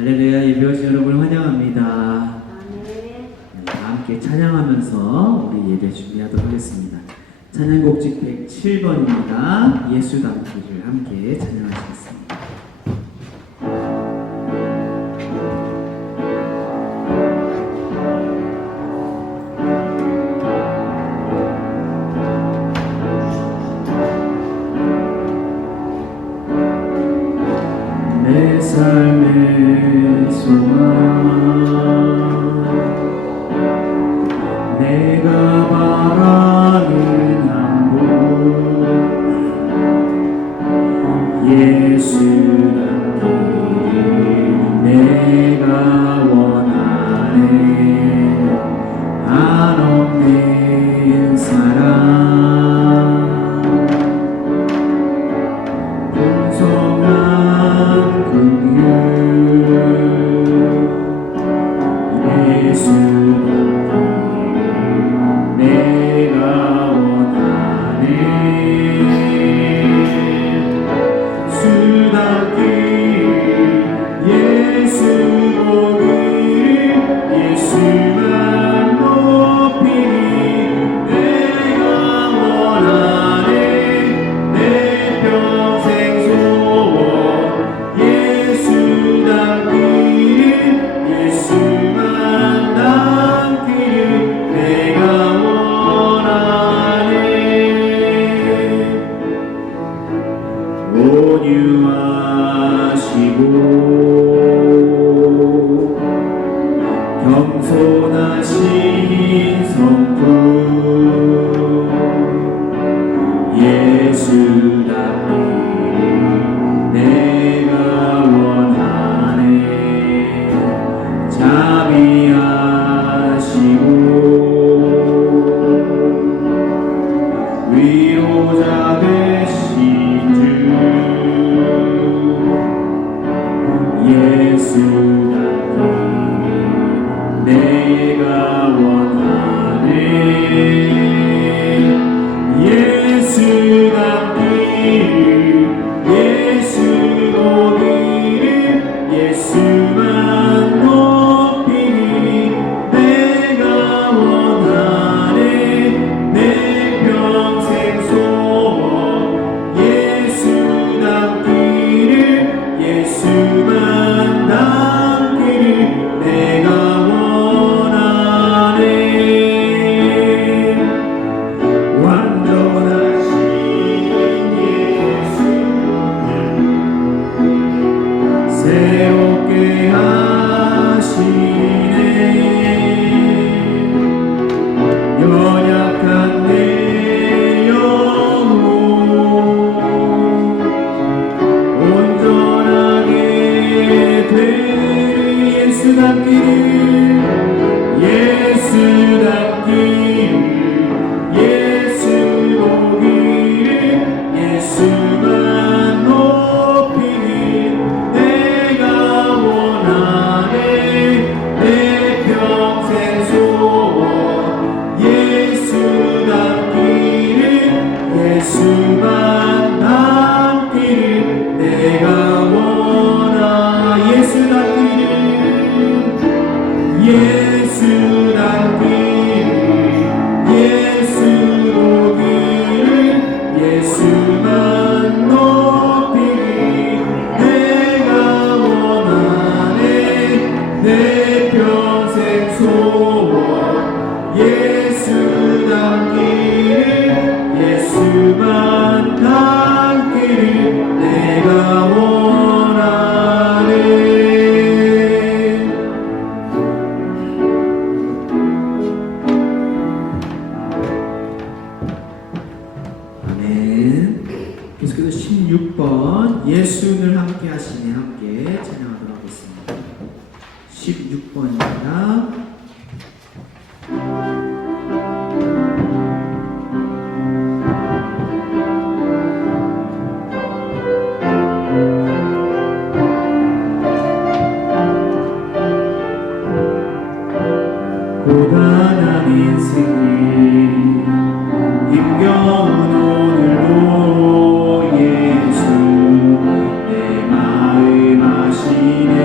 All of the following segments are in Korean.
할렐루야, 예배 오신 여러분을 환영합니다. 아멘. 네, 함께 찬양하면서 우리 예배 준비하도록 하겠습니다. 찬양곡집 107번입니다. 예수 담기를 함께 찬양하시겠습니다. 내 삶의 소망, 내가 바라는 한 분, 예수 닮기를 내가 원하네. 한없는 사랑, 풍성한 긍휼, 예수 닮기를 내가 원하네. 주 닮기를 예수 보기를 예수만 높이리 내가 원하네. 내 평생 소원 예수 닮기를 예수만 닮기를 내가 원하네. 온유하시고 겸손하신 성품 예수 닮기를 내가 원하네. 자비하시고 위로자 되신 주 예수 닮기를 내가 원하네. 예수 닮기를 예수 보기를 예수만 높이리 내가 원하네. 내 평생 소원 예수 닮기를 예수만 닮기를 내가 원하네. 완전하신 예수 새롭게 하시네. 연약한 내 영혼 온전하게 되리 예수 닮기를 예수 닮기를 예수 보기를 예수만 높이리 내가 원하네. 내 평생 소원 예수 닮기를 예수만 닮기를 내가 원하. 예수 닮기를 예수 닮기를 예수 보기를 예수만 높이리 내가 원하네. 내 평생 소원 예수 닮기를 예수만 닮기를 내가 원하네. 아멘. 계속해서 16번 예수를 함께 하시네 함께 찬양하도록 하겠습니다. 16번입니다. 고단한 인생길 힘겨운 오늘도 예수 내 마음 아시네.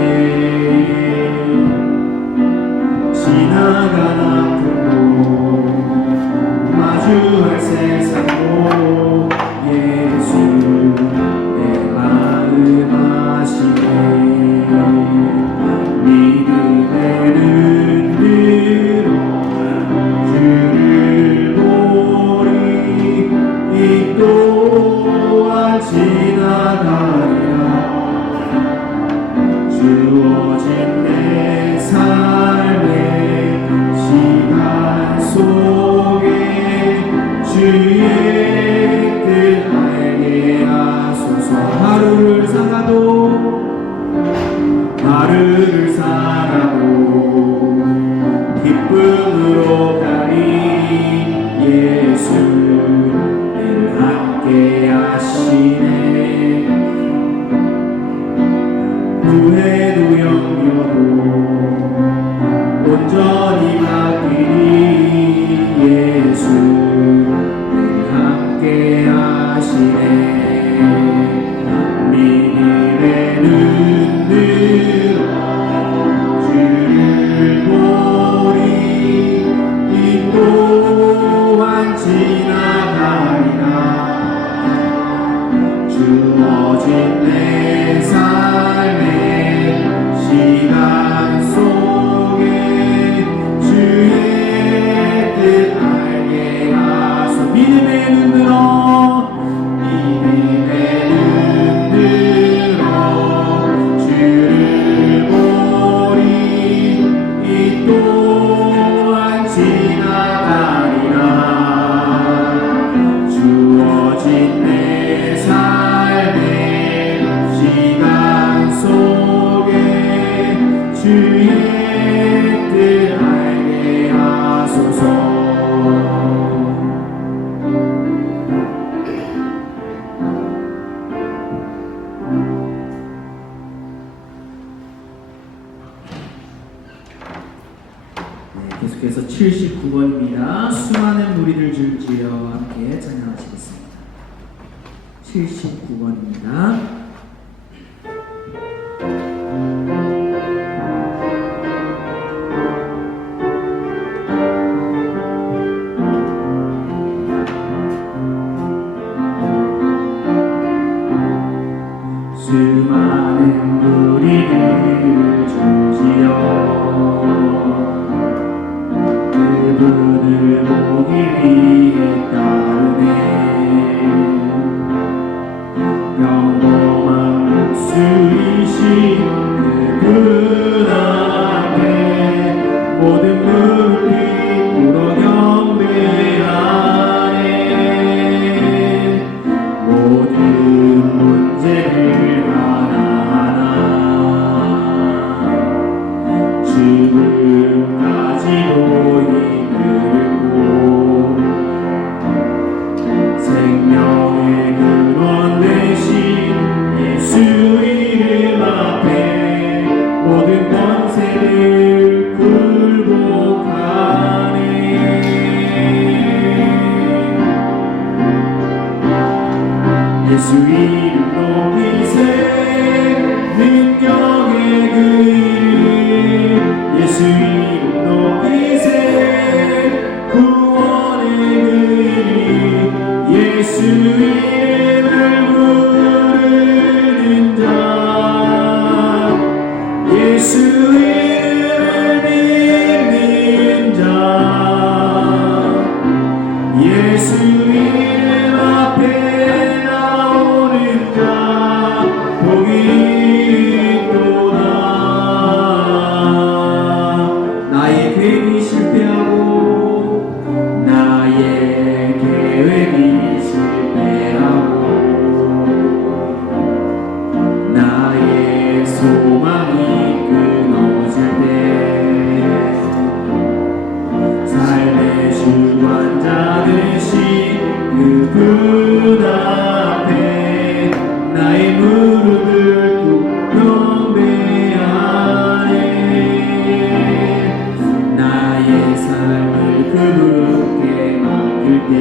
사랑하고 기쁨으로 가리 예수 늘 함께 하시네 후회도 염려도 온전히 맡기리 예수 늘 함께 하시네 믿음의 눈 들어 주를 보리 이 또한 지나가리라 주어진 내 삶의 시간 속에 주의 뜻 알게 하소 믿음의 눈 들어 믿음의 눈 들어 주를 보리 이 또한 지나가리라 주어진 내 삶의 시간 속에 주의 뜻 알게 하소서 계속해서 79번입니다. 수많은 무리를 줄지어 함께 찬양하시겠습니다. 79번입니다. 수많은 무리를 줄지어 그분을 보기 위해 따르네 영원한 목수이신 그분 앞에 모든 무릎이 꿇어 경배하네 모든 문제를 하나하나 지금까지도 이끌고 생명의 근원 되신 예수 이름 앞에 모든 권세를 굴복하네 예수 이름 높이세 능력의 그 이름 예수 이름 높이세 구원의 그 이름 예수 이름을 부르는 자 예수 이름을 믿는 자 예수 이름 앞에 나오는 자 복이 있도다 나의 계획이 실패하고 나의 계획이 실패하고 나의 소망이 끊어질 때 삶의 주관자 되신 그분 앞에 나의 무릎을 꿇고 경배하네 나의 삶을 그분께 맡길 때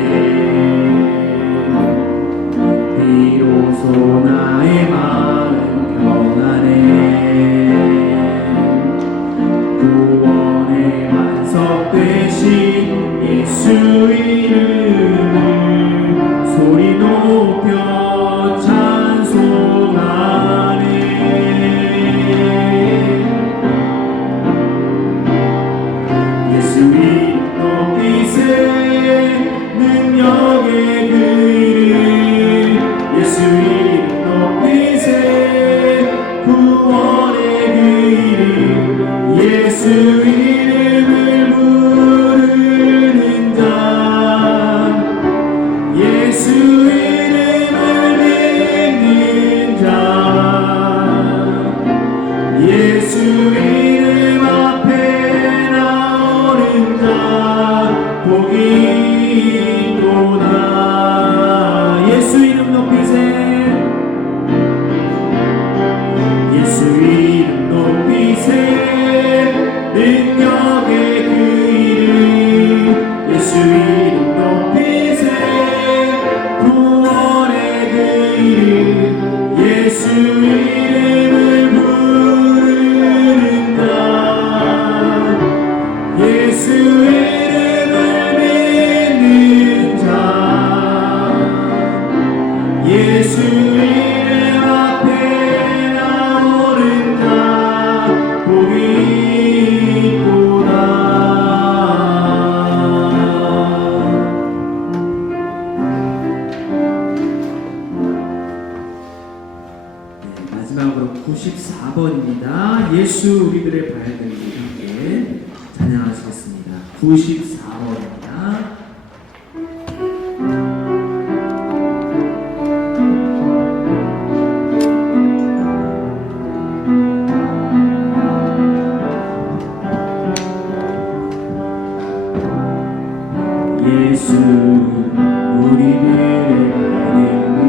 비로소 나의 마음 평안해 구원의 반석 되신 예수 이름을 소리 높여 찬송하네 예수 이름 높이세 능력의 그 이름 예수 이름 이름을 부른다. 예수 이름을 믿는 자, 예수 이름 앞에 나오는 자 복이 있도다. 마지막으로 94번입니다. 예수 우리들의 발들이 함께 찬양하시겠습니다. 94번입니다. 예수 우리들의 발들이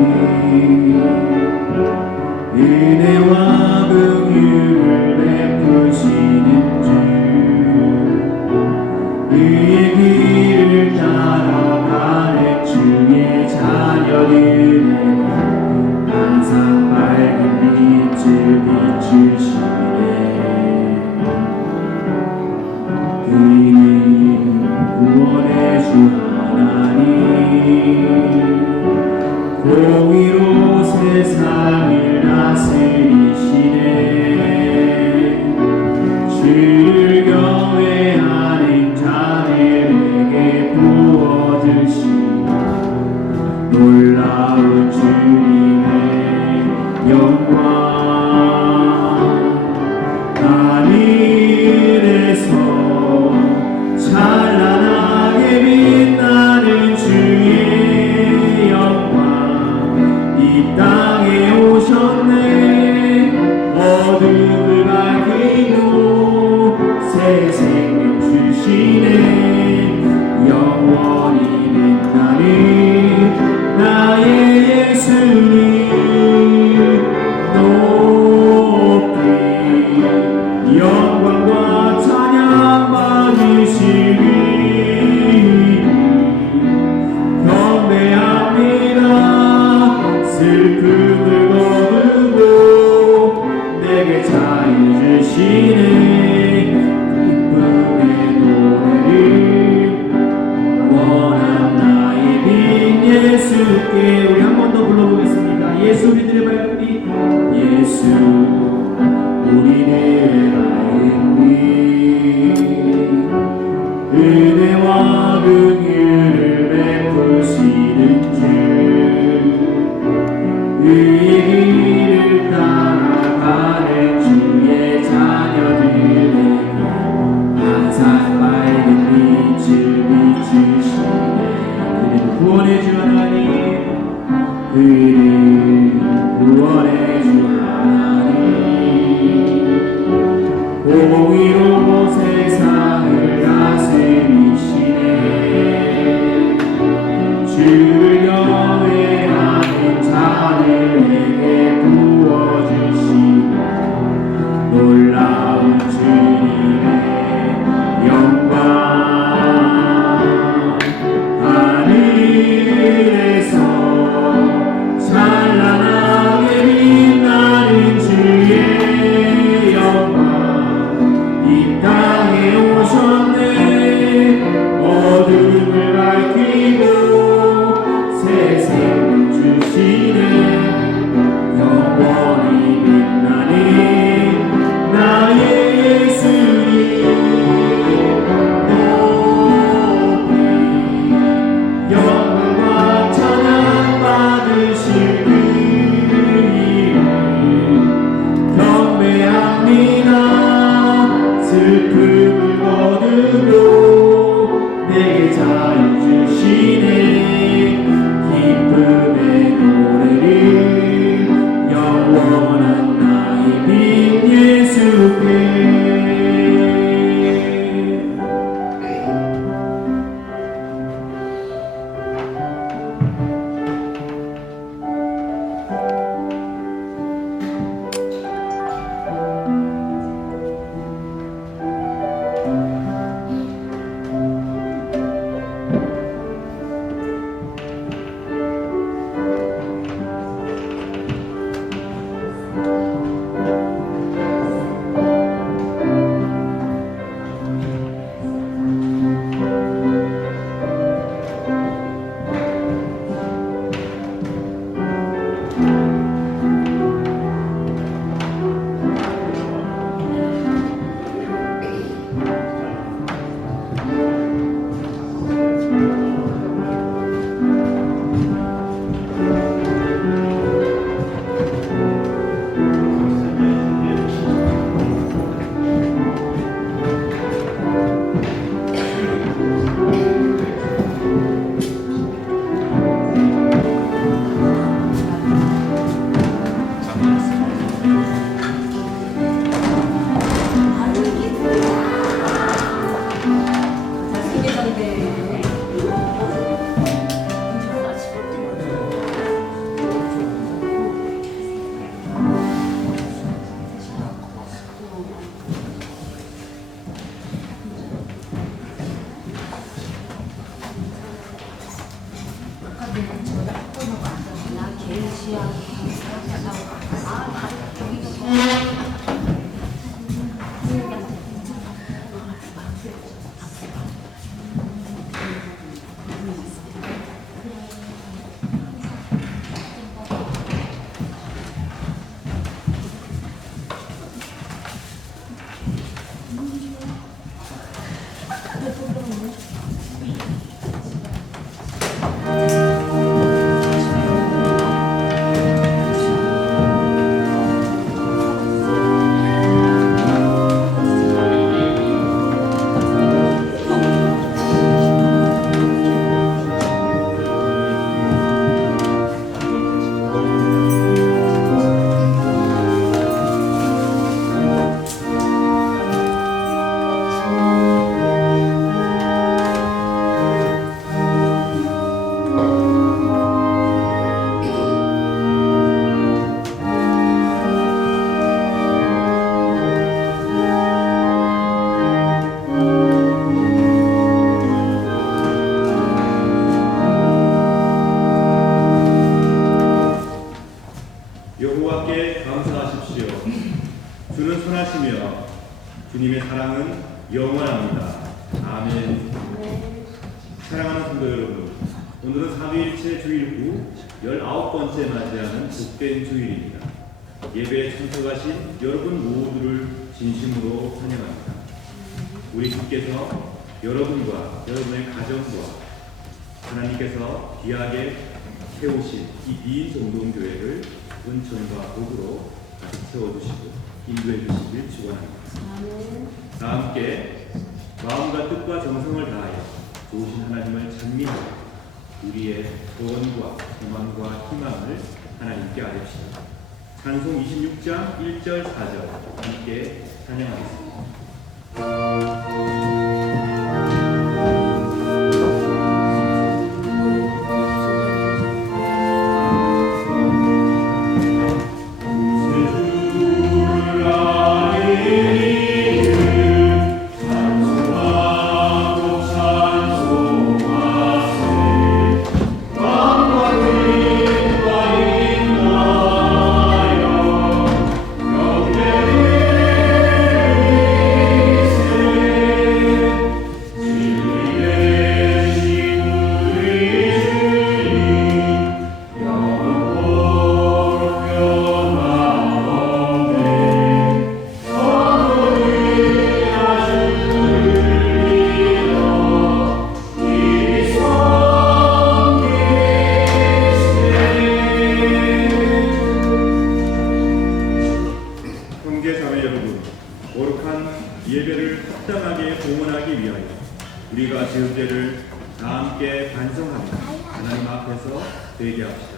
은혜와 긍휼을 베푸시는 주, 그의 길을 따라가는 주의 자녀들에게 항상 밝은 빛을 비추시네. 그는 구원의 주 하나님, 공의로 세상을 다스리시네. 주를 경외하는 자들에게 부어주시고 놀라운 주님의 영광, 하늘에서 찬란하게 빛나는 주의 영광 이 땅에 오셨네. 어둠을 밝히고 새 생명 주시네. 영원히 빛나는 나의 예수님 높이 영광과 찬양 받으시리. 경배합니다. 슬픔을 거두고 내게 자유 주시네. 기쁨의 노래를 원한 나의 빈 예수께 우리 한 번 더 불러보겠습니다. 예수 우리들의 밝은 빛, 예수 우리들의 밝은 빛, 은혜와 긍휼을 베푸시는 주, 그의 길을 따라가는 주의 자녀들에게 항상 밝은 빛을 비추시네. 그는 구원의 주 하나님, 그는 구원의 주 하나님, 공의로 세상을 다스리시네. 주를 경외하는 자들에게 부어주시고 놀라운 주님의 영광, 하늘에서 찬란하게 빛나는 주의 영광 이 땅에 오셨네. 어둠을 밝히고 새 생명 주시네. 여호와께 감사하십시오. 주는 선하시며 주님의 사랑은 영원합니다. 아멘. 사랑하는 성도 여러분, 오늘은 삼위일체 주일 후 19번째 맞이하는 복된 주일입니다. 예배에 참석하신 여러분 모두를 진심으로 환영합니다. 우리 주께서 여러분과 여러분의 가정과 하나님께서 귀하게 세우신 이 미인정동교회를 은총과 복으로 가득 채워주시고 인도해 주시길 축원합니다. 다 함께 마음과 뜻과 정성을 다하여 좋으신 하나님을 찬미하고 우리의 소원과 소망과 희망을 하나님께 아뢰시다. 찬송 26장 1절 4절 함께 찬양하겠습니다. 예배를 합당하게 봉헌하기 위하여 우리가 지은 죄를 다 함께 반성하며 하나님 앞에서 회개합시다.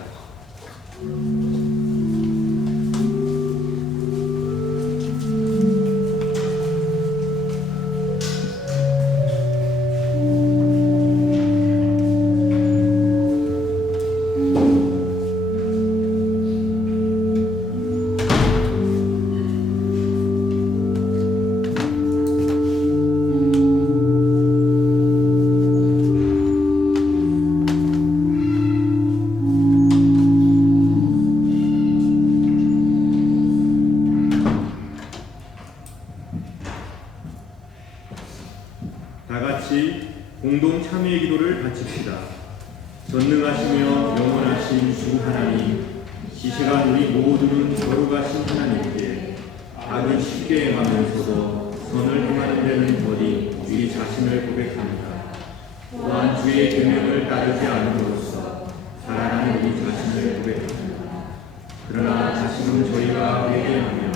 다 같이 공동 참회의 기도를 바칩시다. 전능하시며 영원하신 주 하나님, 이 시간 우리 모두는 거룩하신 하나님께 악을 쉽게 행하면서도 선을 행하는 데는 더디 우리 자신을 고백합니다. 또한 주의 계명을 따르지 않음으로써 살아가는 우리 자신을 고백합니다. 그러나 다시금 저희가 회개하며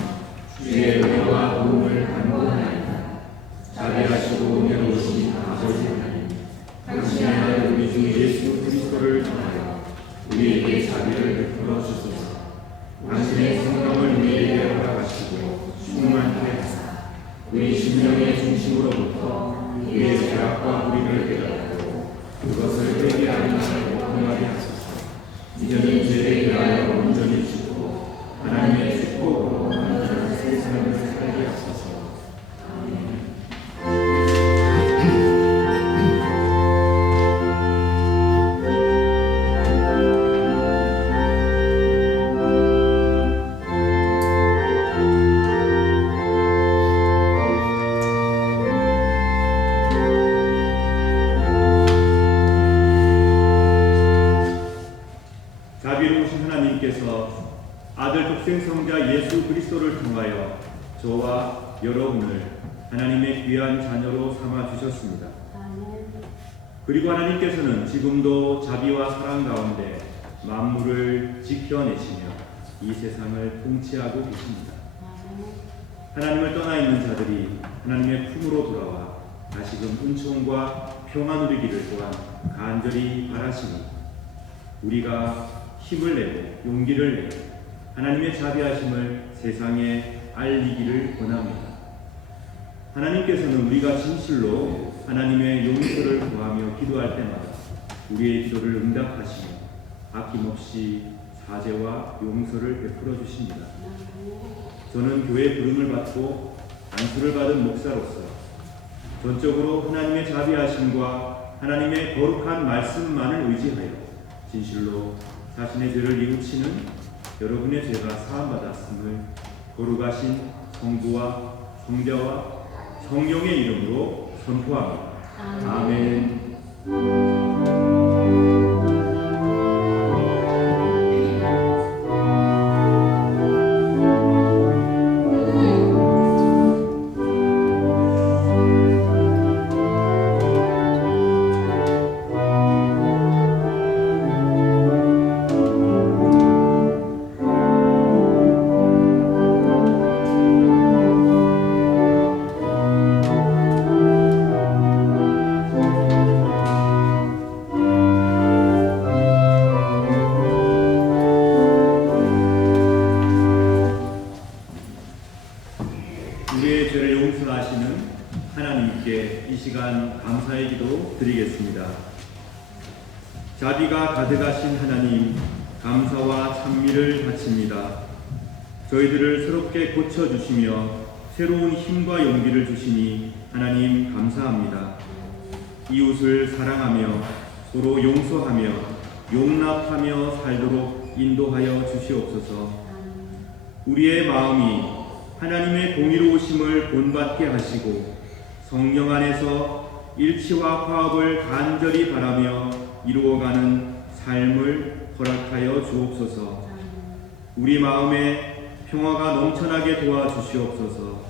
주의 은혜와 도움을 간구하나이다. 자비하시고 은혜로우신 아버지 하나님, 당신의 아들 우리 주 예수 그리스도를 통하여 우리에게 자비를 베풀어 주소서. 당신의 성령을 우리에게 허락하시고 충만케 하사 우리 심령의 중심으로부터 우리의 죄악과 불의를 깨닫고 그것을 회개하는 자를 통하게 하소서. 이제는 죄에 대하여 온전히 죽고 하나님의 축복으로 완전한 새 삶을 살게 하소서. 아멘. 아들 독생성자 예수 그리스도를 통하여 저와 여러분을 하나님의 귀한 자녀로 삼아 주셨습니다. 그리고 하나님께서는 지금도 자비와 사랑 가운데 만물을 지켜내시며 이 세상을 통치하고 계십니다. 하나님을 떠나 있는 자들이 하나님의 품으로 돌아와 다시금 은총과 평안 누리기를 또한 간절히 바라시니 우리가 힘을 내고 용기를 내고 하나님의 자비하심을 세상에 알리기를 원합니다. 하나님께서는 우리가 진실로 하나님의 용서를 구하며 기도할 때마다 우리의 기도를 응답하시며 아낌없이 사죄와 용서를 베풀어 주십니다. 저는 교회 부름을 받고 안수를 받은 목사로서 전적으로 하나님의 자비하심과 하나님의 거룩한 말씀만을 의지하여 진실로 자신의 죄를 뉘우치는 여러분의 죄가 사함받았음을 거룩하신 성부와 성자와 성령의 이름으로 선포합니다. 아멘. 우리의 죄를 용서하시는 하나님께 이 시간 감사의 기도 드리겠습니다. 자비가 가득하신 하나님, 감사와 찬미를 바칩니다. 저희들을 새롭게 고쳐주시며 새로운 힘과 용기를 주시니 하나님 감사합니다. 이웃을 사랑하며 서로 용서하며 용납하며 살도록 인도하여 주시옵소서. 우리의 마음이 하나님의 공의로우심을 본받게 하시고 성령 안에서 일치와 화합을 간절히 바라며 이루어가는 삶을 허락하여 주옵소서. 우리 마음에 평화가 넘쳐나게 도와주시옵소서.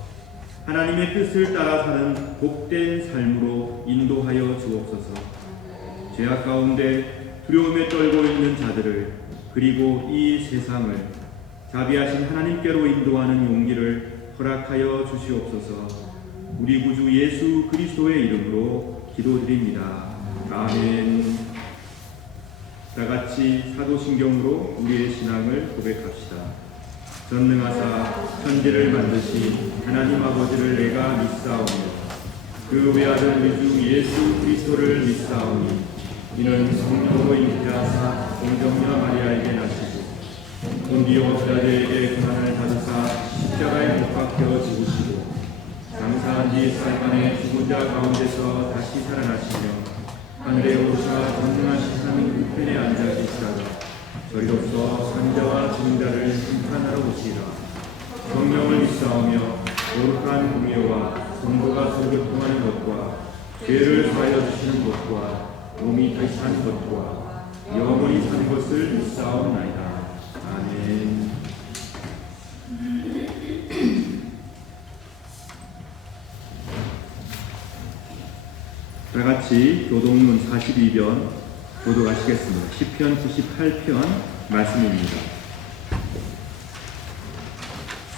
하나님의 뜻을 따라 사는 복된 삶으로 인도하여 주옵소서. 죄악 가운데 두려움에 떨고 있는 자들을 그리고 이 세상을 자비하신 하나님께로 인도하는 용기를 허락하여 주시옵소서. 우리 구주 예수 그리스도의 이름으로 기도드립니다. 아멘. 다 같이 사도신경으로 우리의 신앙을 고백합시다. 전능하사 천지를 만드신 하나님 아버지를 내가 믿사오며 그 외아들 우리 주 예수 그리스도를 믿사오니 이는 성령으로 잉태하사 공정녀 마리아에게 나시고 본디오 빌라도에게 고난을 받으사 십자가에 못 박혀 죽으시고 장사한 뒤 사흘만에 죽은 자 가운데서 다시 살아나시며 하늘에 오르사 전능하신 하나님 우편에 앉아 계시다가 저희로서 산자와 증자를 심판하러 오시리라. 성령을 믿사오며 거룩한 공예와 성도가 소교통하는 것과 죄를 사하여 주시는 것과 몸이 다시 산 것과 영원히 산 것을 믿사옵나이다. 아멘. 다 같이 교동문 42변 교독하시겠습니다. 시편 98편 말씀입니다.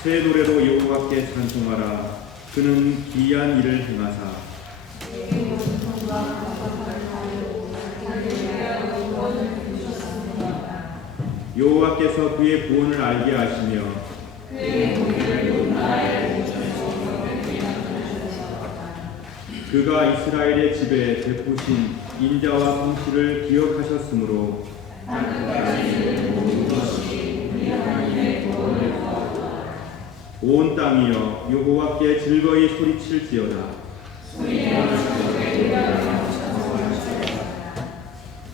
새 노래로 여호와께 찬송하라. 그는 기이한 일을 행하사 여호와께서 그의 구원을 알게 하시며 그가 이스라엘의 집에 베푸신 인자와 성실을 기억하셨으므로 온 땅이여 여호와께 즐거이 소리칠지어다.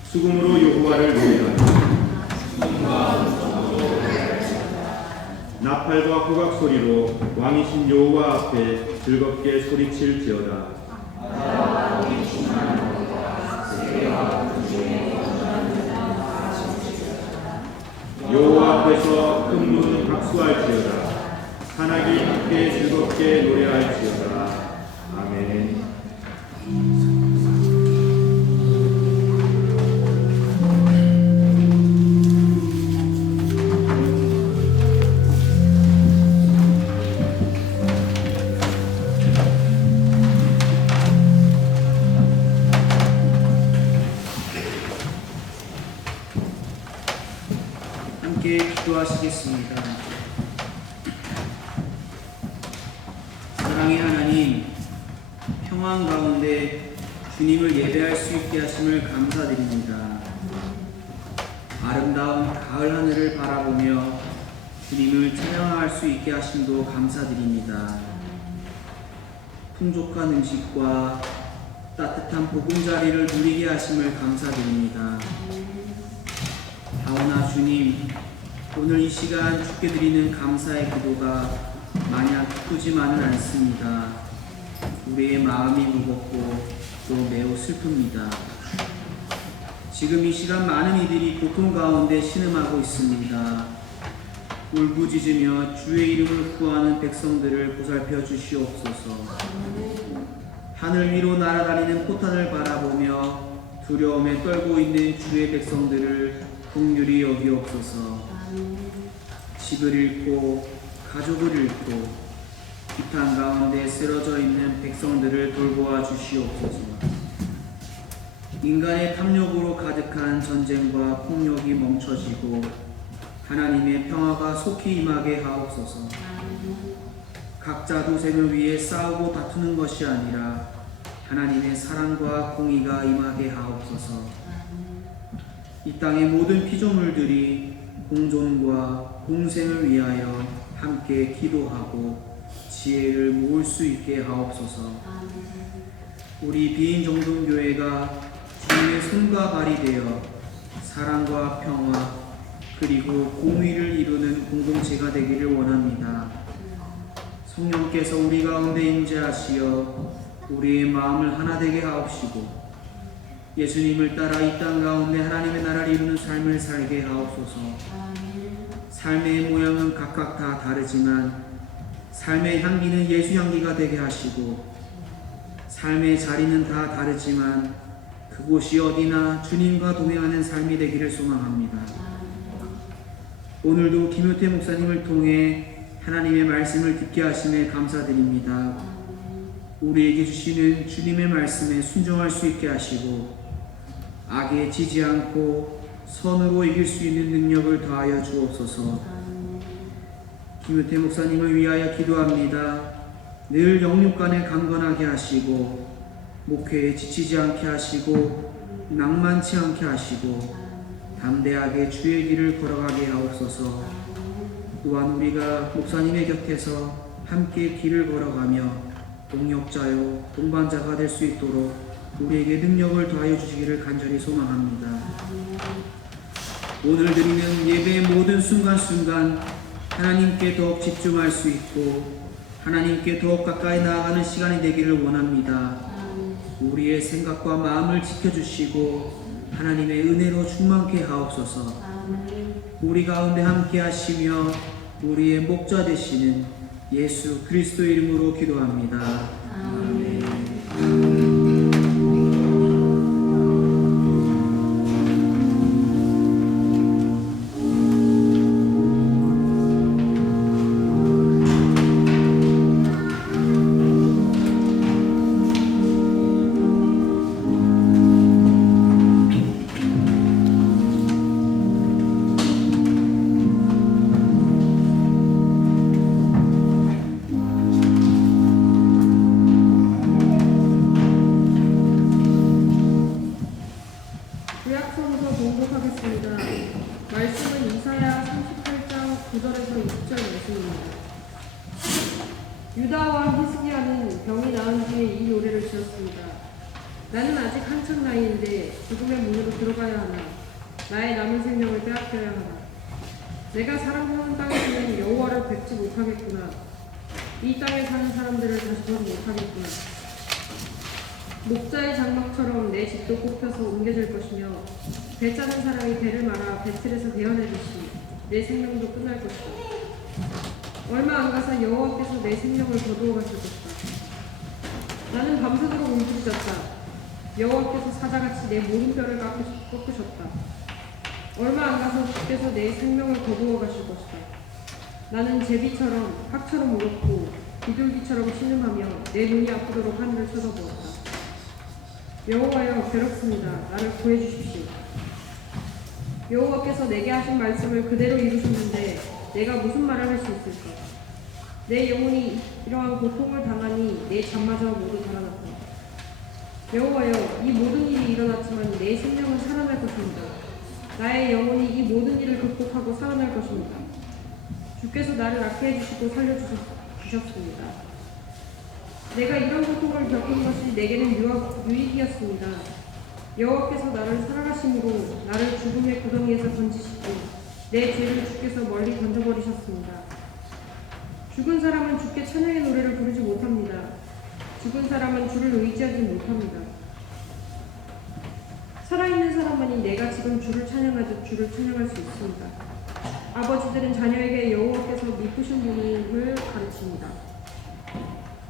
수금으로 여호와를 노래하라. 나팔과 호각 소리로 왕이신 여호와 앞에 즐겁게 소리칠지어다. 여호와 앞에서 들어 큰 문 박수할지어다. 산악이 함께 즐겁게 노래할지어다. 아멘. 함께 기도하시겠습니다. 사랑의 하나님, 평안 가운데 주님을 예배할 수 있게 하심을 감사드립니다. 아름다운 가을 하늘을 바라보며 주님을 찬양할 수 있게 하심도 감사드립니다. 풍족한 음식과 따뜻한 보금자리를 누리게 하심을 감사드립니다. 하오나 주님, 오늘 이 시간 주께 드리는 감사의 기도가 마냥 기쁘지만은 않습니다. 우리의 마음이 무겁고 또 매우 슬픕니다. 지금 이 시간 많은 이들이 고통 가운데 신음하고 있습니다. 울부짖으며 주의 이름을 구하는 백성들을 보살펴 주시옵소서. 하늘 위로 날아다니는 포탄을 바라보며 두려움에 떨고 있는 주의 백성들을 긍휼히 여기옵소서. 집을 잃고 가족을 잃고 비탄 가운데 쓰러져 있는 백성들을 돌보아 주시옵소서. 인간의 탐욕으로 가득한 전쟁과 폭력이 멈춰지고 하나님의 평화가 속히 임하게 하옵소서. 각자 도생을 위해 싸우고 다투는 것이 아니라 하나님의 사랑과 공의가 임하게 하옵소서. 이 땅의 모든 피조물들이 공존과 공생을 위하여 함께 기도하고 지혜를 모을 수 있게 하옵소서. 우리 비인정동교회가 주님의 손과 발이 되어 사랑과 평화 그리고 공의를 이루는 공동체가 되기를 원합니다. 성령께서 우리 가운데 임재하시어 우리의 마음을 하나 되게 하옵시고 예수님을 따라 이 땅 가운데 하나님의 나라를 이루는 삶을 살게 하옵소서. 삶의 모양은 각각 다 다르지만 삶의 향기는 예수 향기가 되게 하시고 삶의 자리는 다 다르지만 그곳이 어디나 주님과 동행하는 삶이 되기를 소망합니다. 오늘도 김효태 목사님을 통해 하나님의 말씀을 듣게 하심에 감사드립니다. 우리에게 주시는 주님의 말씀에 순종할 수 있게 하시고 악에 지지 않고 선으로 이길 수 있는 능력을 더하여 주옵소서. 김효태 목사님을 위하여 기도합니다. 늘 영육간에 강건하게 하시고 목회에 지치지 않게 하시고 낭만치 않게 하시고 담대하게 주의 길을 걸어가게 하옵소서. 또한 우리가 목사님의 곁에서 함께 길을 걸어가며 동역자요 동반자가 될 수 있도록 우리에게 능력을 더하여 주시기를 간절히 소망합니다. 오늘 드리는 예배의 모든 순간순간 하나님께 더욱 집중할 수 있고 하나님께 더욱 가까이 나아가는 시간이 되기를 원합니다. 우리의 생각과 마음을 지켜주시고 하나님의 은혜로 충만케 하옵소서. 우리 가운데 함께 하시며 우리의 목자 되시는 예수 그리스도 이름으로 기도합니다. 아멘. 유다와 히스기야는 병이 나은 뒤에 이 노래를 지었습니다. 나는 아직 한참 나이인데 죽음의 문으로 들어가야 하나. 나의 남은 생명을 빼앗겨야 하나. 내가 사람 사는 땅에서는 여호와를 뵙지 못하겠구나. 이 땅에 사는 사람들을 다시 보지 못하겠구나. 목자의 장막처럼 내 집도 꼽혀서 옮겨질 것이며 배 짜는 사람이 배를 말아 배틀에서 베어내듯이 내 생명도 끝날 것이다. 얼마 안 가서 여호와께서 내 생명을 거두어 가실 것이다. 나는 밤새도록 울부짖었다. 여호와께서 사자같이 내 모든 뼈를 꺾으셨다. 얼마 안 가서 주께서 내 생명을 거두어 가실 것이다. 나는 제비처럼 학처럼 울었고 비둘기처럼 신음하며 내 눈이 아프도록 하늘을 쳐다보았다. 여호와여 괴롭습니다. 나를 구해주십시오. 여호와께서 내게 하신 말씀을 그대로 이루셨는데 내가 무슨 말을 할 수 있을까? 내 영혼이 이러한 고통을 당하니 내 잠마저 모두 달아났다. 여호와여 이 모든 일이 일어났지만 내 생명은 살아날 것입니다. 나의 영혼이 이 모든 일을 극복하고 살아날 것입니다. 주께서 나를 낫게 해주시고 살려주셨습니다. 내가 이런 고통을 겪은 것이 내게는 유익이었습니다. 여호와께서 나를 살아가심으로 나를 죽음의 구덩이에서 건지시고 내 죄를 주께서 멀리 던져버리셨습니다. 죽은 사람은 주께 찬양의 노래를 부르지 못합니다. 죽은 사람은 주를 의지하지 못합니다. 살아있는 사람만이 내가 지금 주를 찬양하듯 주를 찬양할 수 있습니다. 아버지들은 자녀에게 여호와께서 미쁘신 분임을 가르칩니다.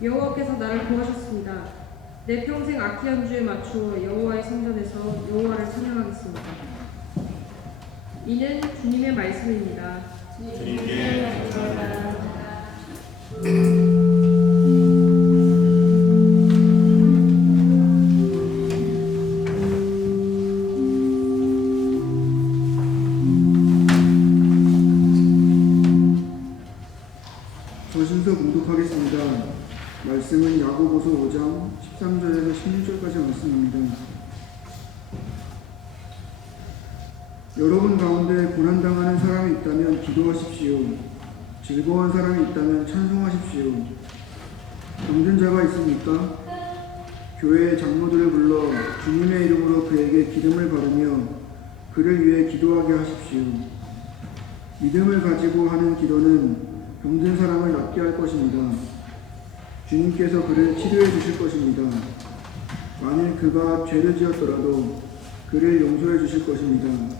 여호와께서 나를 구하셨습니다. 내 평생 악기 연주에 맞추어 여호와의 성전에서 여호와를 찬양하겠습니다. 이는 주님의 말씀입니다. 주님께 감사합니다. 저신서 봉독하겠습니다. 말씀은 야고보서 5장 13절에서 16절까지 말씀입니다. 여러분 가운데 고난당하는 사람이 있다면 기도하십시오. 즐거운 사람이 있다면 찬송하십시오. 병든 자가 있습니까? 교회의 장로들을 불러 주님의 이름으로 그에게 기름을 바르며 그를 위해 기도하게 하십시오. 믿음을 가지고 하는 기도는 병든 사람을 낫게 할 것입니다. 주님께서 그를 치료해 주실 것입니다. 만일 그가 죄를 지었더라도 그를 용서해 주실 것입니다.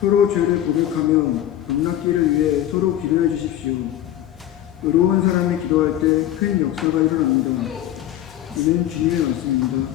서로 죄를 고백하며 병낫기를 위해 서로 기도해 주십시오. 의로운 사람이 기도할 때 큰 역사가 일어납니다. 이는 주님의 말씀입니다.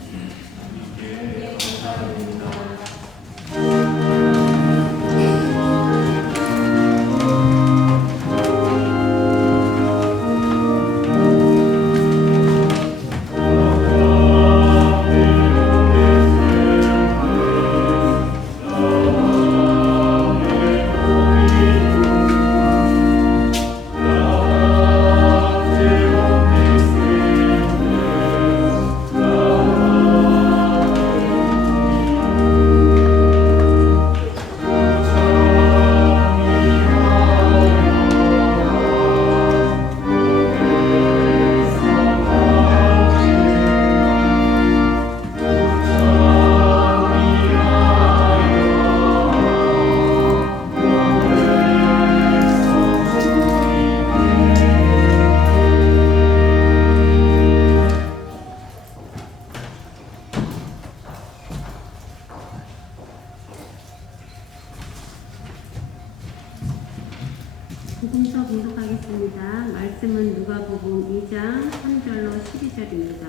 복음서 공독하겠습니다. 말씀은 누가복음 2장 3절로 12절입니다.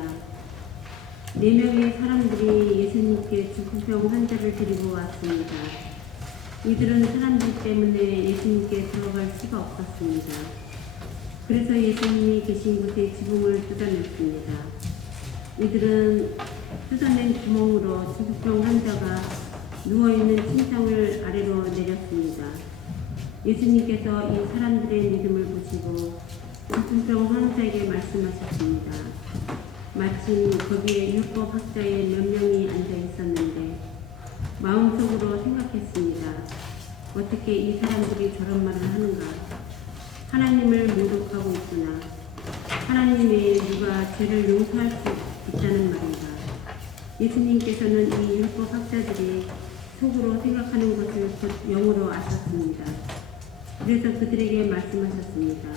4명의 사람들이 예수님께 중풍병 환자를 데리고 왔습니다. 이들은 사람들 때문에 예수님께 들어갈 수가 없었습니다. 그래서 예수님이 계신 곳에 지붕을 뜯어냈습니다. 이들은 뜯어낸 구멍으로 중풍병 환자가 누워있는 침상을 아래로 내렸습니다. 예수님께서 이 사람들의 믿음을 보시고 중풍병 환자에게 말씀하셨습니다. 마침 거기에 율법학자의 몇 명이 앉아 있었는데 마음속으로 생각했습니다. 어떻게 이 사람들이 저런 말을 하는가? 하나님을 모독하고 있구나. 하나님 외에 누가 죄를 용서할 수 있다는 말인가? 예수님께서는 이 율법학자들이 속으로 생각하는 것을 곧 영으로 아셨습니다. 그래서 그들에게 말씀하셨습니다.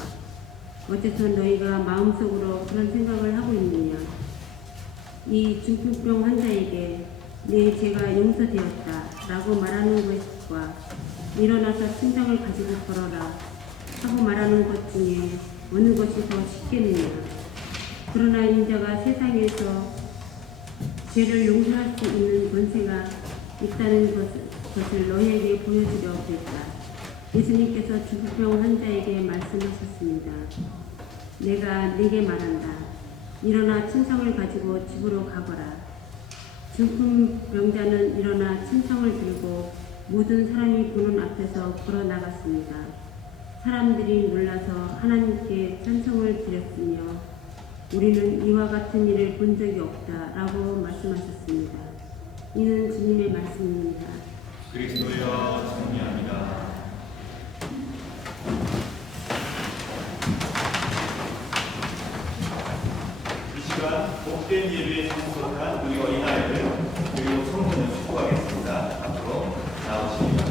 어째서 너희가 마음속으로 그런 생각을 하고 있느냐? 이 중풍병 환자에게 내 죄가 용서되었다 라고 말하는 것과 일어나서 침상을 가지고 걸어라 하고 말하는 것 중에 어느 것이 더 쉽겠느냐. 그러나 인자가 세상에서 죄를 용서할 수 있는 권세가 있다는 것을 너희에게 보여주려 했다. 예수님께서 중풍병 환자에게 말씀하셨습니다. 내가 네게 말한다. 일어나 침상을 가지고 집으로 가거라. 중풍병자는 일어나 침상을 들고 모든 사람이 보는 앞에서 걸어 나갔습니다. 사람들이 놀라서 하나님께 찬송을 드렸으며 우리는 이와 같은 일을 본 적이 없다라고 말씀하셨습니다. 이는 주님의 말씀입니다. 그리스도여 승리합니다. 이 시간 복된 예배에 참석한 우리 어린아이들 그리고 성도를 축복하겠습니다. 앞으로 나오십니다.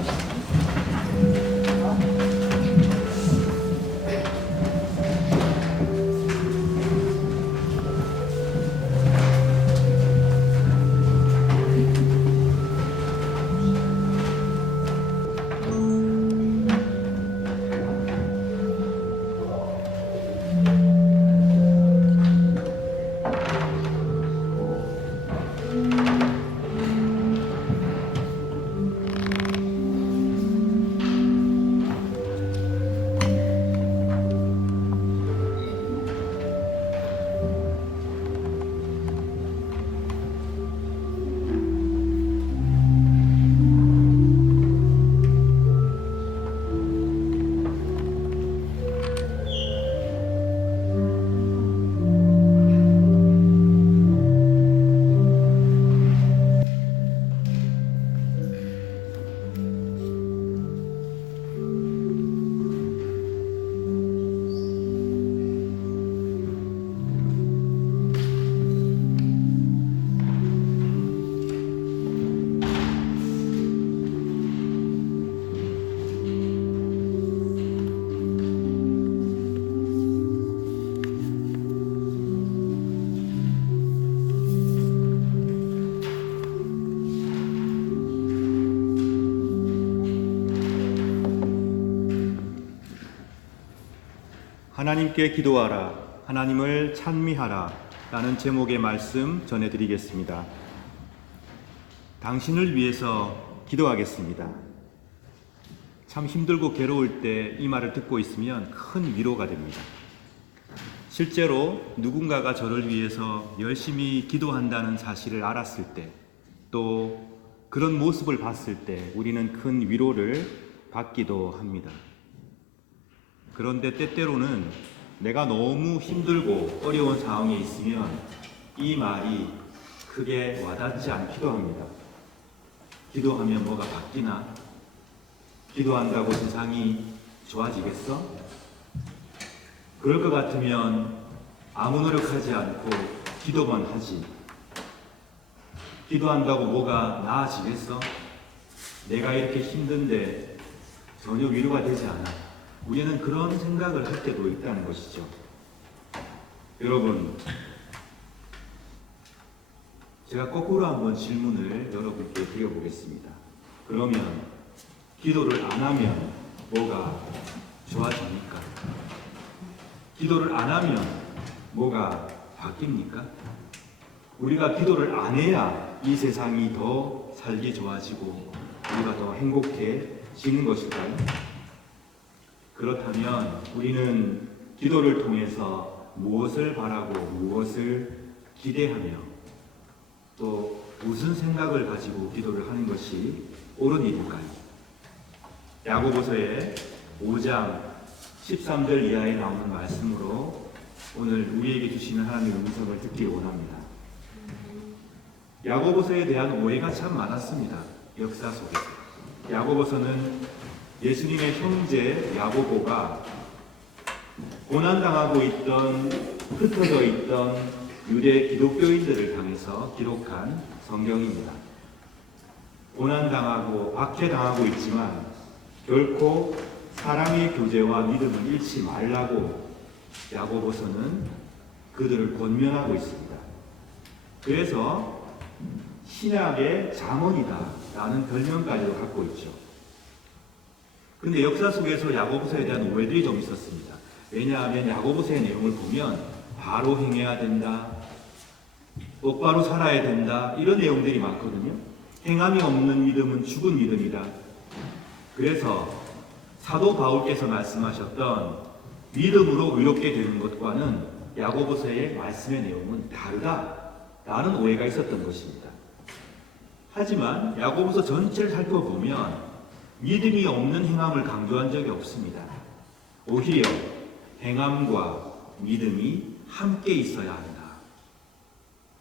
하나님께 기도하라, 하나님을 찬미하라 라는 제목의 말씀 전해드리겠습니다. 당신을 위해서 기도하겠습니다. 참 힘들고 괴로울 때 이 말을 듣고 있으면 큰 위로가 됩니다. 실제로 누군가가 저를 위해서 열심히 기도한다는 사실을 알았을 때, 또 그런 모습을 봤을 때 우리는 큰 위로를 받기도 합니다. 그런데 때때로는 내가 너무 힘들고 어려운 상황에 있으면 이 말이 크게 와닿지 않기도 합니다. 기도하면 뭐가 바뀌나? 기도한다고 세상이 좋아지겠어? 그럴 것 같으면 아무 노력하지 않고 기도만 하지. 기도한다고 뭐가 나아지겠어? 내가 이렇게 힘든데 전혀 위로가 되지 않아. 우리는 그런 생각을 할 때도 있다는 것이죠. 여러분, 제가 거꾸로 한번 질문을 여러분께 드려보겠습니다. 그러면 기도를 안 하면 뭐가 좋아집니까? 기도를 안 하면 뭐가 바뀝니까? 우리가 기도를 안 해야 이 세상이 더 살기 좋아지고 우리가 더 행복해지는 것일까요? 그렇다면 우리는 기도를 통해서 무엇을 바라고 무엇을 기대하며 또 무슨 생각을 가지고 기도를 하는 것이 옳은 일일까요? 야고보서의 5장 13절 이하에 나오는 말씀으로 오늘 우리에게 주시는 하나님의 음성을 듣기 원합니다. 야고보서에 대한 오해가 참 많았습니다. 역사 속에서. 야고보서는 예수님의 형제 야고보가 고난당하고 있던, 흩어져 있던 유대 기독교인들을 향해서 기록한 성경입니다. 고난당하고 박해당하고 있지만 결코 사랑의 교제와 믿음을 잃지 말라고 야고보서는 그들을 권면하고 있습니다. 그래서 신약의 잠언이다 라는 별명까지도 갖고 있죠. 근데 역사 속에서 야고보서에 대한 오해들이 좀 있었습니다. 왜냐하면 야고보서의 내용을 보면 바로 행해야 된다, 똑바로 살아야 된다, 이런 내용들이 많거든요. 행함이 없는 믿음은 죽은 믿음이다. 그래서 사도 바울께서 말씀하셨던 믿음으로 의롭게 되는 것과는 야고보서의 말씀의 내용은 다르다라는 오해가 있었던 것입니다. 하지만 야고보서 전체를 살펴보면 믿음이 없는 행함을 강조한 적이 없습니다. 오히려 행함과 믿음이 함께 있어야 한다.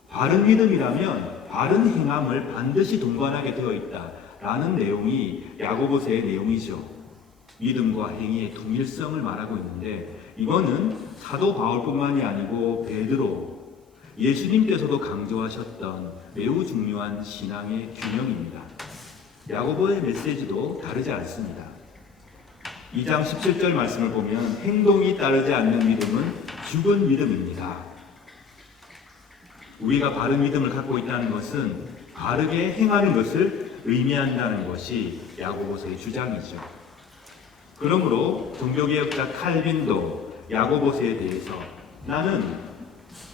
바른 믿음이라면 바른 행함을 반드시 동반하게 되어 있다라는 내용이 야고보서의 내용이죠. 믿음과 행위의 동일성을 말하고 있는데, 이거는 사도 바울뿐만이 아니고 베드로, 예수님께서도 강조하셨던 매우 중요한 신앙의 균형입니다. 야고보의 메시지도 다르지 않습니다. 2장 17절 말씀을 보면 행동이 따르지 않는 믿음은 죽은 믿음입니다. 우리가 바른 믿음을 갖고 있다는 것은 바르게 행하는 것을 의미한다는 것이 야고보서의 주장이죠. 그러므로 종교개혁자 칼빈도 야고보서에 대해서 나는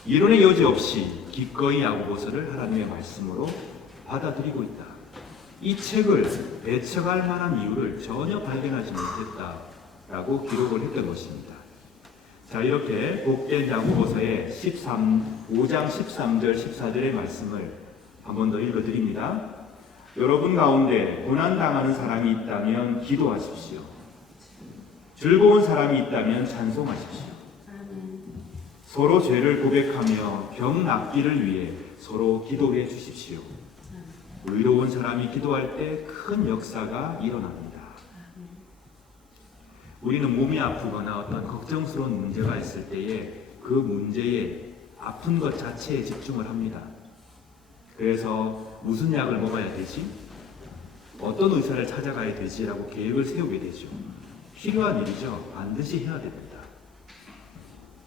이론의 여지 없이 기꺼이 야고보서를 하나님의 말씀으로 받아들이고 있다. 이 책을 배척할 만한 이유를 전혀 발견하지 못했다라고 기록을 했던 것입니다. 자, 이렇게 복된 야고보서의 5장 13절 14절의 말씀을 한 번 더 읽어드립니다. 여러분 가운데 고난당하는 사람이 있다면 기도하십시오. 즐거운 사람이 있다면 찬송하십시오. 서로 죄를 고백하며 병 낫기를 위해 서로 기도해 주십시오. 의로운 사람이 기도할 때 큰 역사가 일어납니다. 우리는 몸이 아프거나 어떤 걱정스러운 문제가 있을 때에 그 문제에 아픈 것 자체에 집중을 합니다. 그래서 무슨 약을 먹어야 되지? 어떤 의사를 찾아가야 되지라고 계획을 세우게 되죠. 필요한 일이죠. 반드시 해야 됩니다.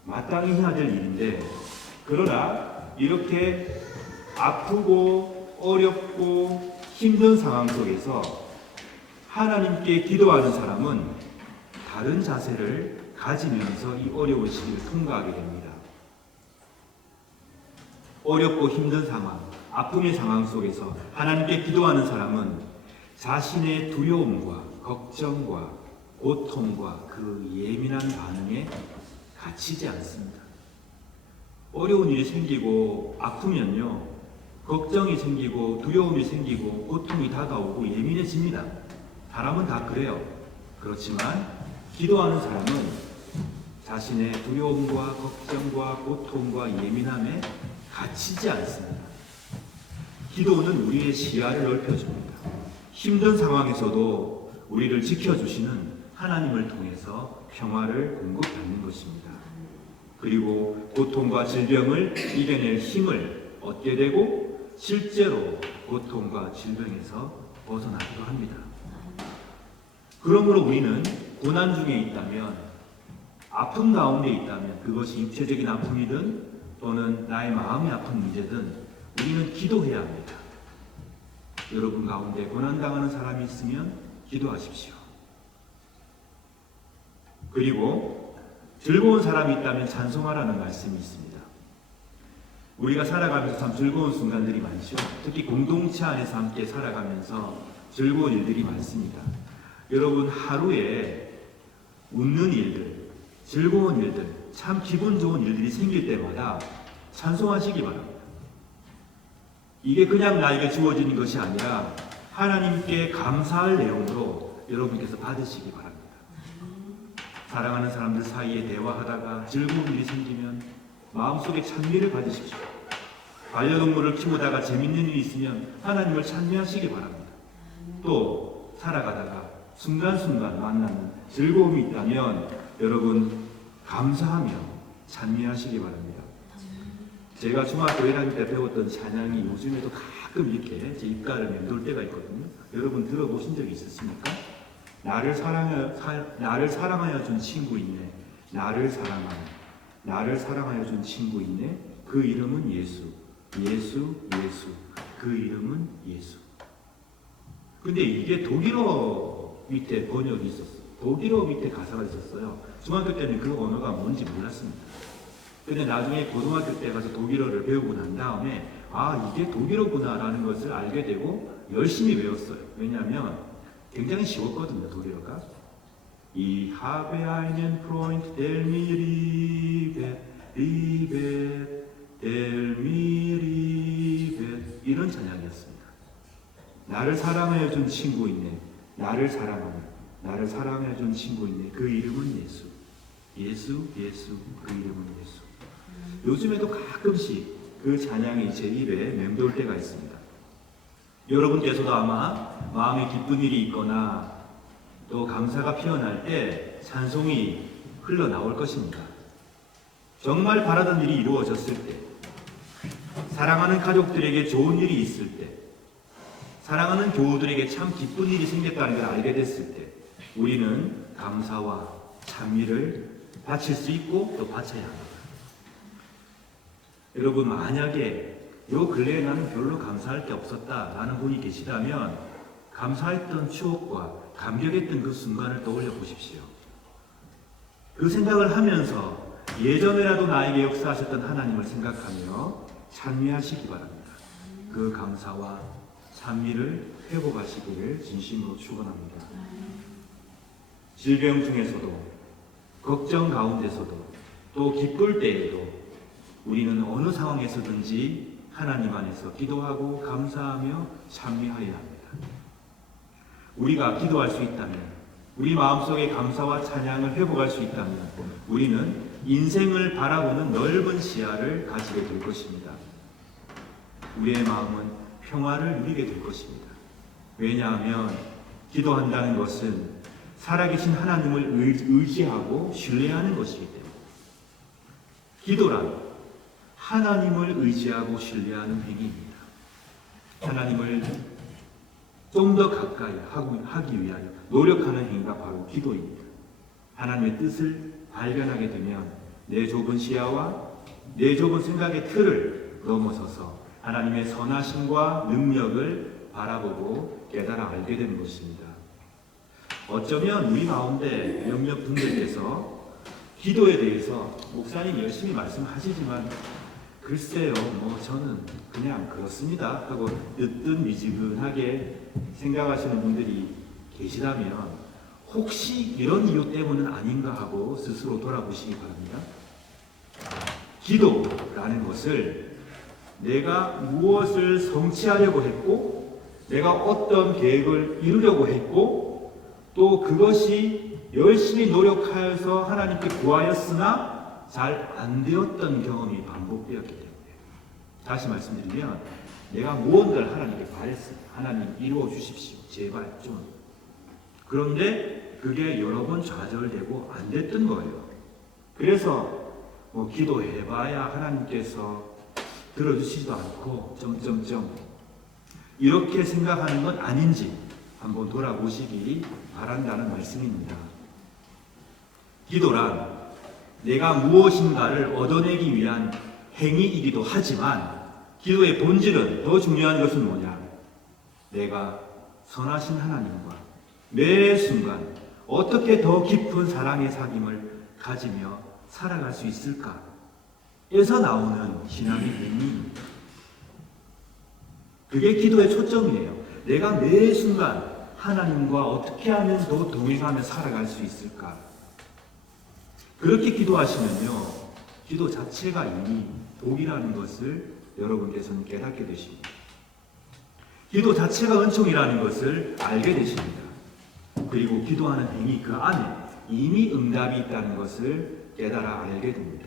마땅히 해야 될 일인데, 그러나 이렇게 아프고 어렵고 힘든 상황 속에서 하나님께 기도하는 사람은 다른 자세를 가지면서 이 어려운 시기를 통과하게 됩니다. 어렵고 힘든 상황, 아픔의 상황 속에서 하나님께 기도하는 사람은 자신의 두려움과 걱정과 고통과 그 예민한 반응에 갇히지 않습니다. 어려운 일이 생기고 아프면요, 걱정이 생기고 두려움이 생기고 고통이 다가오고 예민해집니다. 사람은 다 그래요. 그렇지만 기도하는 사람은 자신의 두려움과 걱정과 고통과 예민함에 갇히지 않습니다. 기도는 우리의 시야를 넓혀줍니다. 힘든 상황에서도 우리를 지켜주시는 하나님을 통해서 평화를 공급받는 것입니다. 그리고 고통과 질병을 이겨낼 힘을 얻게 되고 실제로 고통과 질병에서 벗어나기도 합니다. 그러므로 우리는 고난 중에 있다면, 아픔 가운데 있다면, 그것이 육체적인 아픔이든 또는 나의 마음이 아픈 문제든 우리는 기도해야 합니다. 여러분 가운데 고난당하는 사람이 있으면 기도하십시오. 그리고 즐거운 사람이 있다면 찬송하라는 말씀이 있습니다. 우리가 살아가면서 참 즐거운 순간들이 많죠. 특히 공동체 안에서 함께 살아가면서 즐거운 일들이 많습니다. 여러분 하루에 웃는 일들, 즐거운 일들, 참 기분 좋은 일들이 생길 때마다 찬송하시기 바랍니다. 이게 그냥 나에게 주어지는 것이 아니라 하나님께 감사할 내용으로 여러분께서 받으시기 바랍니다. 사랑하는 사람들 사이에 대화하다가 즐거운 일이 생기면 마음속에 찬미를 받으십시오. 반려동물을 키우다가 재밌는 일이 있으면 하나님을 찬미하시기 바랍니다. 또 살아가다가 순간순간 만나는 즐거움이 있다면 여러분 감사하며 찬미하시기 바랍니다. 제가 중학교 1학년 때 배웠던 찬양이 요즘에도 가끔 이렇게 제 입가를 맴돌 때가 있거든요. 여러분 들어보신 적이 있으십니까? 나를 사랑하여 준 친구 있네. 나를 사랑하여 준 친구 있네. 그 이름은 예수. 예수. 그 이름은 예수. 근데 이게 독일어 밑에 번역이 있었어요. 독일어 밑에 가사가 있었어요. 중학교 때는 그 언어가 뭔지 몰랐습니다. 근데 나중에 고등학교 때 가서 독일어를 배우고 난 다음에 아 이게 독일어구나라는 것을 알게 되고 열심히 외웠어요. 왜냐하면 굉장히 쉬웠거든요. 독일어가. Ich habe einen Freund, der mir liebet, der mir liebet. 이런 찬양이었습니다. 나를 사랑하여 준 친구 있네. 나를 사랑하여 준 친구 있네. 그 이름은 예수. 예수, 그 이름은 예수. 요즘에도 가끔씩 그 찬양이 제 입에 맴돌 때가 있습니다. 여러분께서도 아마 마음에 기쁜 일이 있거나 또 감사가 피어날 때 찬송이 흘러나올 것입니다. 정말 바라던 일이 이루어졌을 때, 사랑하는 가족들에게 좋은 일이 있을 때, 사랑하는 교우들에게 참 기쁜 일이 생겼다는 걸 알게 됐을 때 우리는 감사와 찬미를 바칠 수 있고 또 바쳐야 합니다. 여러분 만약에 요 근래에 나는 별로 감사할 게 없었다라는 분이 계시다면 감사했던 추억과 감격했던 그 순간을 떠올려 보십시오. 그 생각을 하면서 예전에라도 나에게 역사하셨던 하나님을 생각하며 찬미하시기 바랍니다. 그 감사와 찬미를 회복하시기를 진심으로 축원합니다. 질병 중에서도 걱정 가운데서도 또 기쁠 때에도 우리는 어느 상황에서든지 하나님 안에서 기도하고 감사하며 찬미하여야 합니다. 우리가 기도할 수 있다면, 우리 마음속에 감사와 찬양을 회복할 수 있다면 우리는 인생을 바라보는 넓은 시야를 가지게 될 것입니다. 우리의 마음은 평화를 누리게 될 것입니다. 왜냐하면 기도한다는 것은 살아계신 하나님을 의지하고 신뢰하는 것이기 때문에 기도란 하나님을 의지하고 신뢰하는 행위입니다. 하나님을 좀 더 가까이 하기 위하여 노력하는 행위가 바로 기도입니다. 하나님의 뜻을 발견하게 되면 내 좁은 시야와 내 좁은 생각의 틀을 넘어서서 하나님의 선하심과 능력을 바라보고 깨달아 알게 되는 것입니다. 어쩌면 우리 가운데 몇몇 분들께서 기도에 대해서 목사님 열심히 말씀하시지만 글쎄요, 저는 그냥 그렇습니다 하고 뜨뜻미지근하게 생각하시는 분들이 계시다면 혹시 이런 이유 때문은 아닌가 하고 스스로 돌아보시기 바랍니다. 기도라는 것을 내가 무엇을 성취하려고 했고 내가 어떤 계획을 이루려고 했고 또 그것이 열심히 노력하여서 하나님께 구하였으나 잘 안 되었던 경험이 반복되었기 때문에 다시 말씀드리면 내가 무언가를 하나님께 바랬어요. 하나님 이루어 주십시오. 제발 좀. 그런데 그게 여러 번 좌절되고 안 됐던 거예요. 그래서 기도해봐야 하나님께서 들어주시지도 않고 이렇게 생각하는 건 아닌지 한번 돌아보시기 바란다는 말씀입니다. 기도란 내가 무엇인가를 얻어내기 위한 행위이기도 하지만 기도의 본질은 더 중요한 것은 뭐냐? 내가 선하신 하나님과 매 순간 어떻게 더 깊은 사랑의 사귐을 가지며 살아갈 수 있을까? 에서 나오는 신앙의 행위입니다. 그게 기도의 초점이에요. 내가 매 순간 하나님과 어떻게 하면 더 동행하며 살아갈 수 있을까? 그렇게 기도하시면요, 기도 자체가 이미 복이라는 것을 여러분께서는 깨닫게 되십니다. 기도 자체가 은총이라는 것을 알게 되십니다. 그리고 기도하는 행위 그 안에 이미 응답이 있다는 것을 깨달아 알게 됩니다.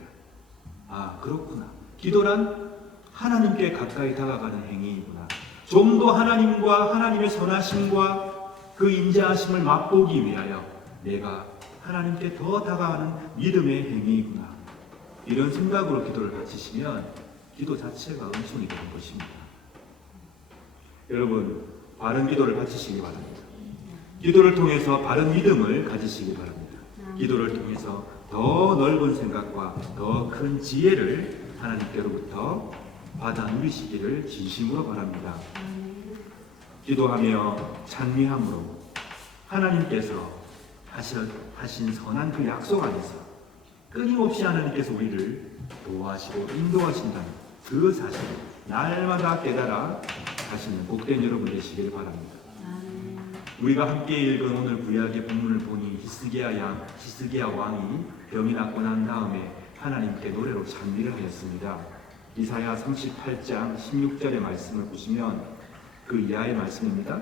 아, 그렇구나. 기도란 하나님께 가까이 다가가는 행위이구나. 좀 더 하나님과 하나님의 선하심과 그 인자하심을 맛보기 위하여 내가 하나님께 더 다가가는 믿음의 행위이구나. 이런 생각으로 기도를 바치시면 기도 자체가 은총이 되는 것입니다. 여러분, 바른 기도를 바치시기 바랍니다. 기도를 통해서 바른 믿음을 가지시기 바랍니다. 기도를 통해서 더 넓은 생각과 더 큰 지혜를 하나님께로부터 받아 누리시기를 진심으로 바랍니다. 기도하며 찬미함으로 하나님께서 하신 선한 그 약속 안에서 끊임없이 하나님께서 우리를 도와하시고 인도하신다는 그 사실을 날마다 깨달아 가시는 복된 여러분 되시기를 바랍니다. 우리가 함께 읽은 오늘 구약의 본문을 보니 히스기야 왕이 병이 낫고 난 다음에 하나님께 노래로 찬미를 하였습니다. 이사야 38장 16절의 말씀을 보시면 그 이하의 말씀입니다.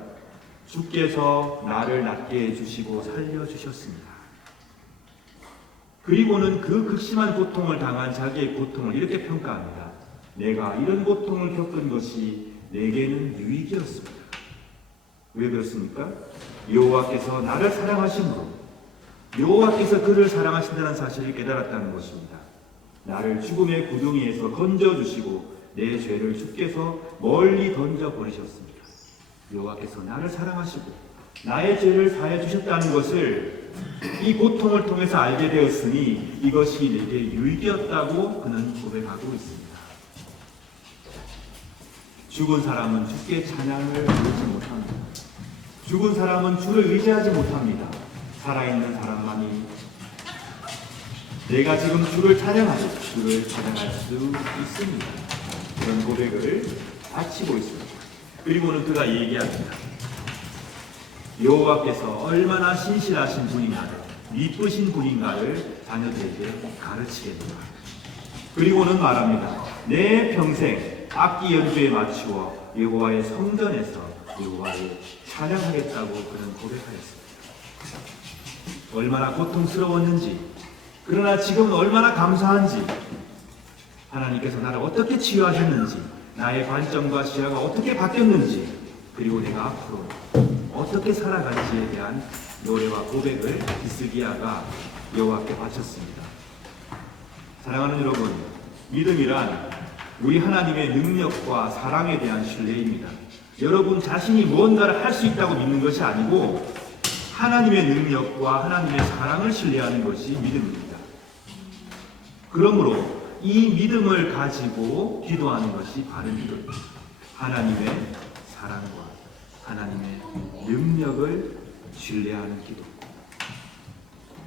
주께서 나를 낫게 해주시고 살려주셨습니다. 그리고는 그 극심한 고통을 당한 자기의 고통을 이렇게 평가합니다. 내가 이런 고통을 겪은 것이 내게는 유익이었습니다. 왜 그렇습니까? 여호와께서 나를 사랑하심으로 여호와께서 그를 사랑하신다는 사실을 깨달았다는 것입니다. 나를 죽음의 구덩이에서 건져주시고 내 죄를 주께서 멀리 던져버리셨습니다. 여호와께서 나를 사랑하시고 나의 죄를 사해 주셨다는 것을 이 고통을 통해서 알게 되었으니 이것이 내게 유익이었다고 그는 고백하고 있습니다. 죽은 사람은 주께 찬양을 부르지 못합니다. 죽은 사람은 주를 의지하지 못합니다. 살아있는 사람만이 내가 지금 주를 찬양할 수 있습니다. 그런 고백을 바치고 있습니다. 그리고는 그가 얘기합니다. 여호와께서 얼마나 신실하신 분인가를, 미쁘신 분인가를 자녀들에게 가르치겠노라. 그리고는 말합니다. 내 평생 악기 연주에 맞추어 여호와의 성전에서 여호와를 찬양하겠다고 그는 고백하였습니다. 얼마나 고통스러웠는지, 그러나 지금은 얼마나 감사한지, 하나님께서 나를 어떻게 치유하셨는지, 나의 관점과 시야가 어떻게 바뀌었는지, 그리고 내가 앞으로 어떻게 살아갈지에 대한 노래와 고백을 히스기야가 여호와께 바쳤습니다. 사랑하는 여러분, 믿음이란 우리 하나님의 능력과 사랑에 대한 신뢰입니다. 여러분 자신이 무언가를 할 수 있다고 믿는 것이 아니고 하나님의 능력과 하나님의 사랑을 신뢰하는 것이 믿음입니다. 그러므로 이 믿음을 가지고 기도하는 것이 바른 기도입니다. 하나님의 사랑과 하나님의 능력을 신뢰하는 기도.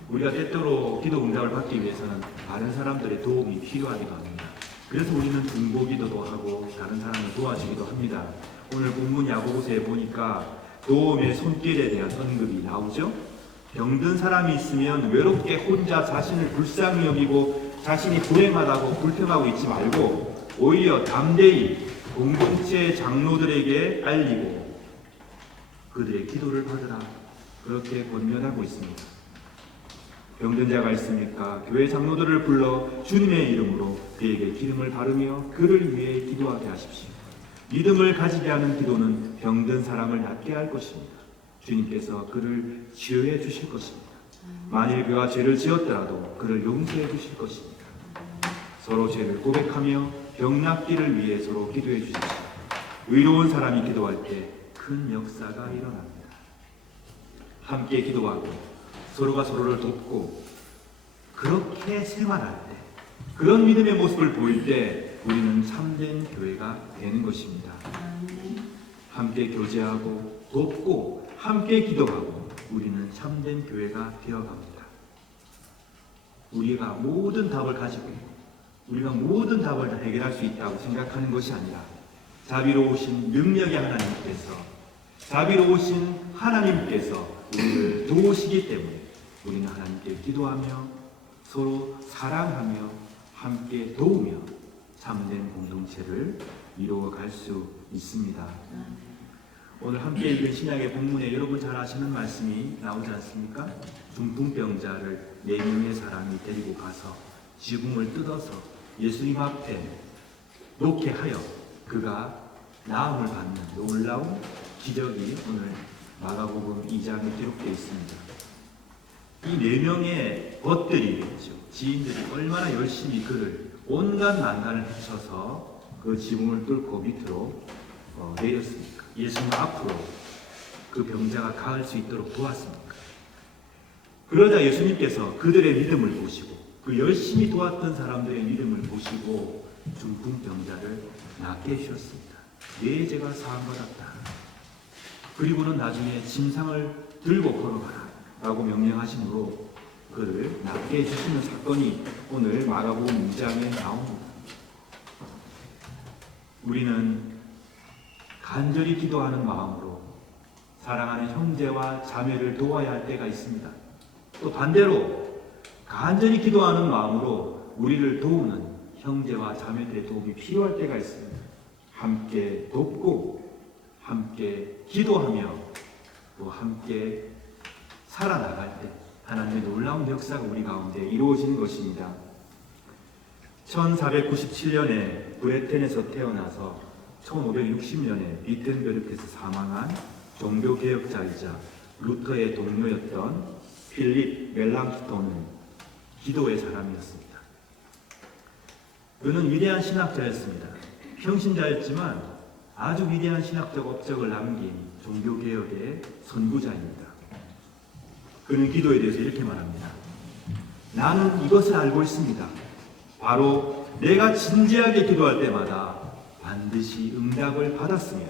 우리가 때때로 기도 응답을 받기 위해서는 다른 사람들의 도움이 필요하기도 합니다. 그래서 우리는 중보기도도 하고 다른 사람을 도와주기도 합니다. 오늘 본문 야고보서에 보니까 도움의 손길에 대한 언급이 나오죠. 병든 사람이 있으면 외롭게 혼자 자신을 불쌍히 여기고 자신이 불행하다고 불평하고 있지 말고 오히려 담대히 공동체 장로들에게 알리고 그들의 기도를 받으라, 그렇게 권면하고 있습니다. 병든 자가 있습니까? 교회 장로들을 불러 주님의 이름으로 그에게 기름을 바르며 그를 위해 기도하게 하십시오. 믿음을 가지게 하는 기도는 병든 사람을 낫게 할 것입니다. 주님께서 그를 치유해 주실 것입니다. 만일 그가 죄를 지었더라도 그를 용서해 주실 것입니다. 서로 죄를 고백하며 병 낫기를 위해 서로 기도해 주십시오. 의로운 사람이 기도할 때 큰 역사가 일어납니다. 함께 기도하고 서로가 서로를 돕고 그렇게 생활할 때, 그런 믿음의 모습을 보일 때 우리는 참된 교회가 되는 것입니다. 함께 교제하고 돕고 함께 기도하고 우리는 참된 교회가 되어갑니다. 우리가 모든 답을 가지고 있고 우리가 모든 답을 다 해결할 수 있다고 생각하는 것이 아니라 자비로우신 능력의 하나님께서, 자비로우신 하나님께서 우리를 도우시기 때문에 우리는 하나님께 기도하며 서로 사랑하며 함께 도우며 참된 공동체를 이루어갈 수 있습니다. 오늘 함께 읽은 신약의 본문에 여러분 잘 아시는 말씀이 나오지 않습니까? 중풍병자를 4명의 사람이 데리고 가서 지붕을 뜯어서 예수님 앞에 놓게 하여 그가 나음을 받는 놀라운 기적이 오늘 마가복음 2장에 기록되어 있습니다. 이 4명의 벗들이 지인들이 얼마나 열심히 그를 온갖 난간을 헤쳐서 그 지붕을 뚫고 밑으로 내렸습니까? 예수님 앞으로 그 병자가 가을 수 있도록 도왔습니까? 그러자 예수님께서 그들의 믿음을 보시고 그 열심히 도왔던 사람들의 믿음을 보시고 중풍병자를 낫게 해주셨습니다. 내 죄가 사함받았다. 그리고는 나중에 침상을 들고 걸어가라 라고 명령하심으로 그를 낫게 해주시는 사건이 오늘 마가복음 2장에 나옵니다. 우리는 간절히 기도하는 마음으로 사랑하는 형제와 자매를 도와야 할 때가 있습니다. 또 반대로 간절히 기도하는 마음으로 우리를 도우는 형제와 자매들의 도움이 필요할 때가 있습니다. 함께 돕고 함께 기도하며 또 함께 살아나갈 때 하나님의 놀라운 역사가 우리 가운데 이루어지는 것입니다. 1497년에 브레텐에서 태어나서 1560년에 비텐베르크에서 사망한 종교개혁자이자 루터의 동료였던 필립 멜랑스톤은 기도의 사람이었습니다. 그는 위대한 신학자였습니다. 평신자였지만 아주 위대한 신학적 업적을 남긴 종교개혁의 선구자입니다. 그는 기도에 대해서 이렇게 말합니다. 나는 이것을 알고 있습니다. 바로 내가 진지하게 기도할 때마다 반드시 응답을 받았으며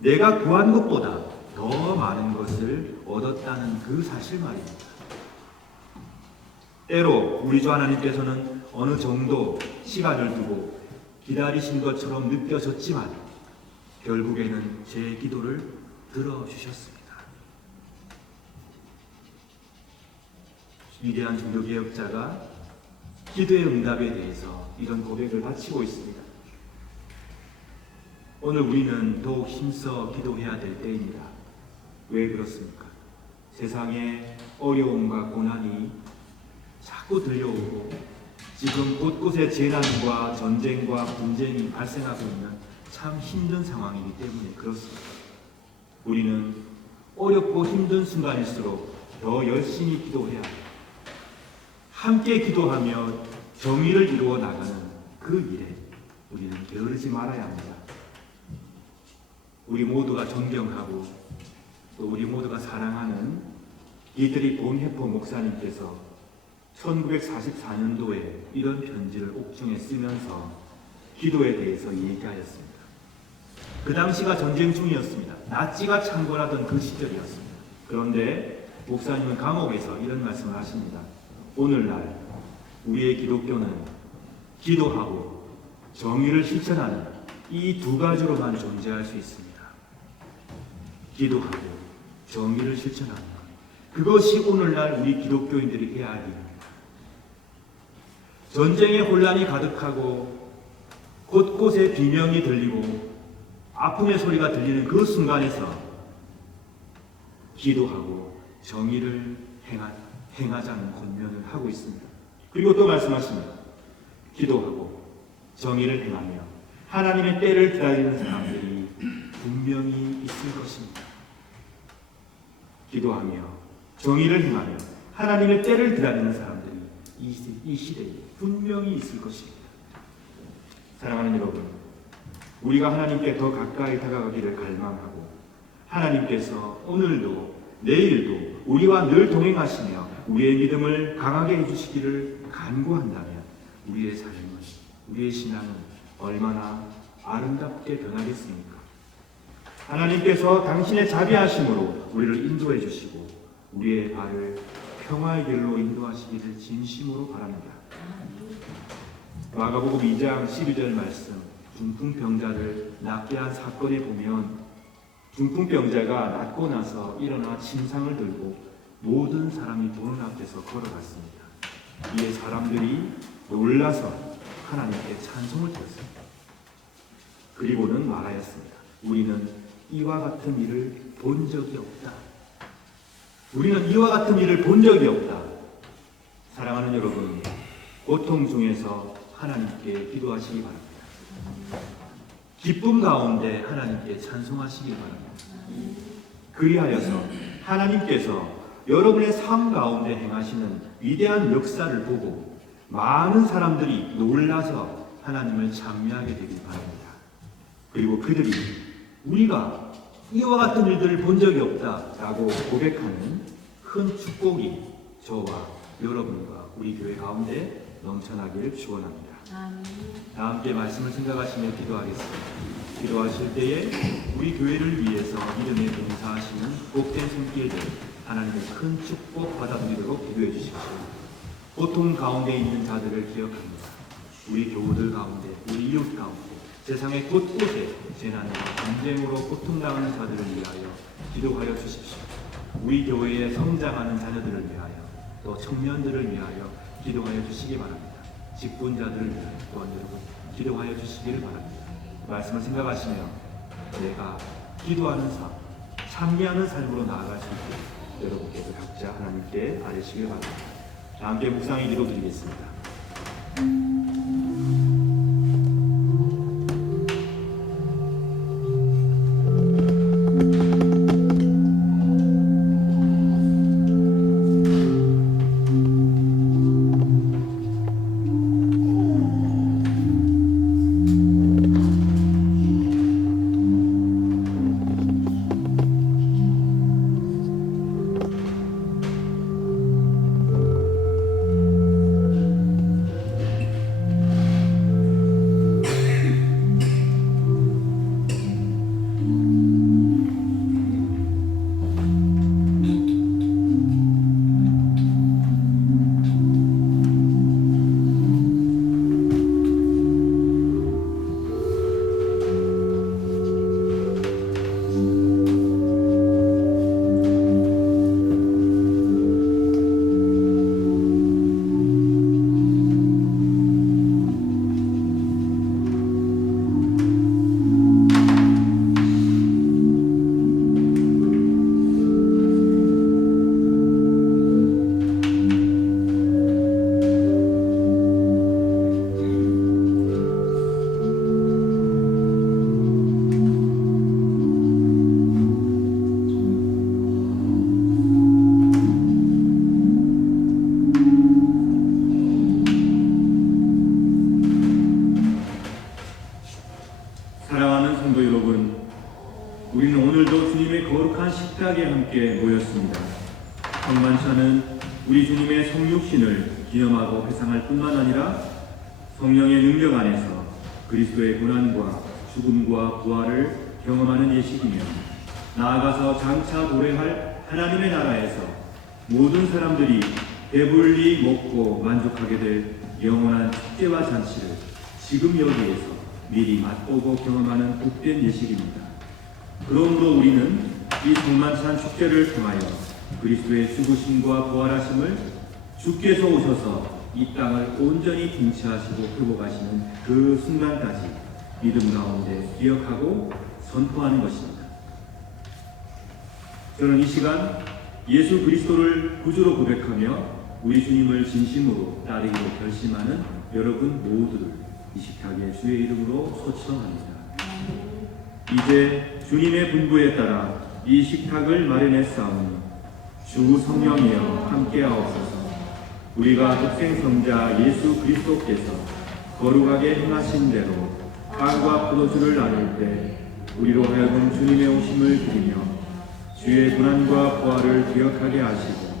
내가 구한 것보다 더 많은 것을 얻었다는 그 사실 말입니다. 때로 우리 주 하나님께서는 어느 정도 시간을 두고 기다리신 것처럼 느껴졌지만 결국에는 제 기도를 들어주셨습니다. 위대한 종교개혁자가 기도의 응답에 대해서 이런 고백을 바치고 있습니다. 오늘 우리는 더욱 힘써 기도해야 될 때입니다. 왜 그렇습니까? 세상에 어려움과 고난이 자꾸 들려오고 지금 곳곳에 재난과 전쟁과 분쟁이 발생하고 있는 참 힘든 상황이기 때문에 그렇습니다. 우리는 어렵고 힘든 순간일수록 더 열심히 기도해야 합니다. 함께 기도하며 정의를 이루어 나가는 그 일에 우리는 게으르지 말아야 합니다. 우리 모두가 존경하고 또 우리 모두가 사랑하는 이들이 본해포 목사님께서 1944년도에 이런 편지를 옥중에 쓰면서 기도에 대해서 얘기하였습니다. 그 당시가 전쟁 중이었습니다. 나치가 창궐하던 그 시절이었습니다. 그런데 목사님은 감옥에서 이런 말씀을 하십니다. 오늘날 우리의 기독교는 기도하고 정의를 실천하는 이 두 가지로만 존재할 수 있습니다. 기도하고 정의를 실천하는 것. 그것이 오늘날 우리 기독교인들이 해야 할 일입니다. 전쟁의 혼란이 가득하고 곳곳에 비명이 들리고 아픔의 소리가 들리는 그 순간에서 기도하고 정의를 행하자는 권면을 하고 있습니다. 그리고 또 말씀하십니다. 기도하고 정의를 행하며 하나님의 때를 기다리는 사람들이 분명히 있을 것입니다. 기도하며 정의를 행하며 하나님의 때를 기다리는 사람들이 이 시대에 분명히 있을 것입니다. 사랑하는 여러분, 우리가 하나님께 더 가까이 다가가기를 갈망하고 하나님께서 오늘도 내일도 우리와 늘 동행하시며 우리의 믿음을 강하게 해주시기를 간구한다면 우리의 삶은, 우리의 신앙은 얼마나 아름답게 변하겠습니까? 하나님께서 당신의 자비하심으로 우리를 인도해 주시고 우리의 발을 평화의 길로 인도하시기를 진심으로 바랍니다. 마가복음 2장 12절 말씀, 중풍병자를 낫게 한 사건에 보면 중풍병자가 낫고 나서 일어나 침상을 들고 모든 사람이 보는 앞에서 걸어갔습니다. 이에 사람들이 놀라서 하나님께 찬송을 드렸습니다. 그리고는 말하였습니다. 우리는 이와 같은 일을 본 적이 없다. 우리는 이와 같은 일을 본 적이 없다. 사랑하는 여러분, 고통 중에서 하나님께 기도하시기 바랍니다. 기쁨 가운데 하나님께 찬송하시기 바랍니다. 그리하여서 하나님께서 여러분의 삶 가운데 행하시는 위대한 역사를 보고 많은 사람들이 놀라서 하나님을 찬미하게 되길 바랍니다. 그리고 그들이 우리가 이와 같은 일들을 본 적이 없다라고 고백하는 큰 축복이 저와 여러분과 우리 교회 가운데 넘쳐나기를 축원합니다. 아멘. 다 함께 말씀을 생각하시며 기도하겠습니다. 기도하실 때에 우리 교회를 위해서 이름에 봉사하시는 복된 손길들 하나님의 큰 축복 받아들이도록 기도해 주십시오. 고통 가운데 있는 자들을 기억합니다. 우리 교우들 가운데, 우리 이웃 가운데, 세상의 곳곳에 재난과 전쟁으로 고통당하는 자들을 위하여 기도하여 주십시오. 우리 교회에 성장하는 자녀들을 위하여, 또 청년들을 위하여 기도하여 주시기 바랍니다. 직분자들을 위하여 또한 여러분 기도하여 주시기를 바랍니다. 말씀을 생각하시며 내가 기도하는 삶, 참여하는 삶으로 나아갈 수 있게 여러분께서 각자 하나님께 아뢰시길 바랍니다. 다 함께 묵상의 기도 드리겠습니다. 사랑하는 성도 여러분, 우리는 오늘도 주님의 거룩한 식탁에 함께 모였습니다. 성만찬은 우리 주님의 성육신을 기념하고 회상할 뿐만 아니라 성령의 능력 안에서 그리스도의 고난과 죽음과 부활을 경험하는 예식이며 나아가서 장차 도래할 하나님의 나라에서 모든 사람들이 배불리 먹고 만족하게 될 영원한 축제와 잔치를 지금 여기에서 미리 맛보고 경험하는 복된 예식입니다. 그러므로 우리는 이 성만찬 축제를 통하여 그리스도의 죽으심과 부활하심을 주께서 오셔서 이 땅을 온전히 통치하시고 회복하시는 그 순간까지 믿음 가운데 기억하고 선포하는 것입니다. 저는 이 시간 예수 그리스도를 구주로 고백하며 우리 주님을 진심으로 따르기로 결심하는 여러분 모두를 이 식탁에 주의 이름으로 초청합니다. 이제 주님의 분부에 따라 이 식탁을 마련했사오니 주 성령이여 함께하옵소서. 우리가 독생성자 예수 그리스도께서 거룩하게 행하신 대로 빵과 포도주를 나눌 때 우리로 하여금 주님의 오심을 드리며 주의 고난과 부활을 기억하게 하시고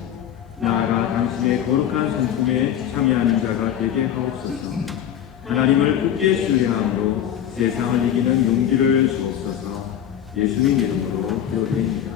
나아가 당신의 거룩한 성품에 참여하는 자가 되게 하옵소서. 하나님을 굳게 신뢰함으로 세상을 이기는 용기를 주옵소서. 예수님 이름으로 기도드립니다.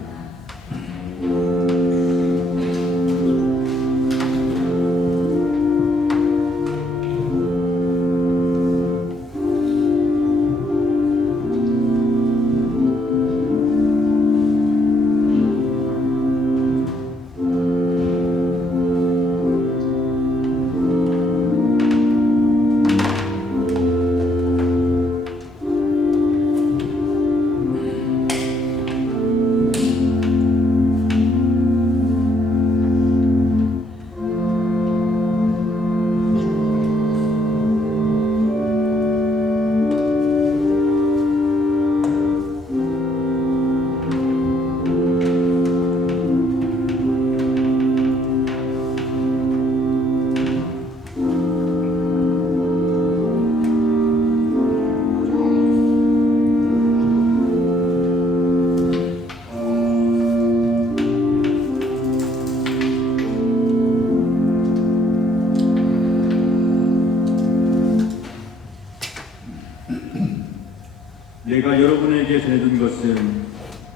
내가 여러분에게 전해준 것은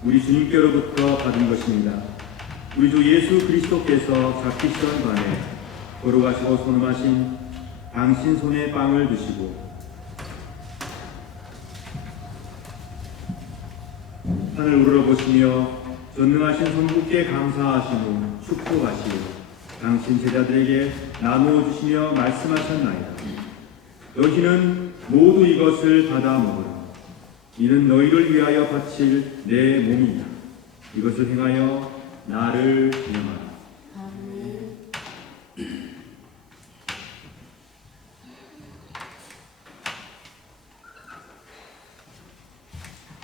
우리 주님께로부터 받은 것입니다. 우리 주 예수 그리스도께서 잡히시던 밤에 걸어가시고 손음하신 당신 손에 빵을 드시고 하늘 우러러보시며 전능하신 성부께 감사하신 후 축복하시고 당신 제자들에게 나누어 주시며 말씀하셨나이다. 너희는 모두 이것을 받아 먹으라. 이는 너희를 위하여 바칠 내 몸이다. 이것을 행하여 나를 기념하라.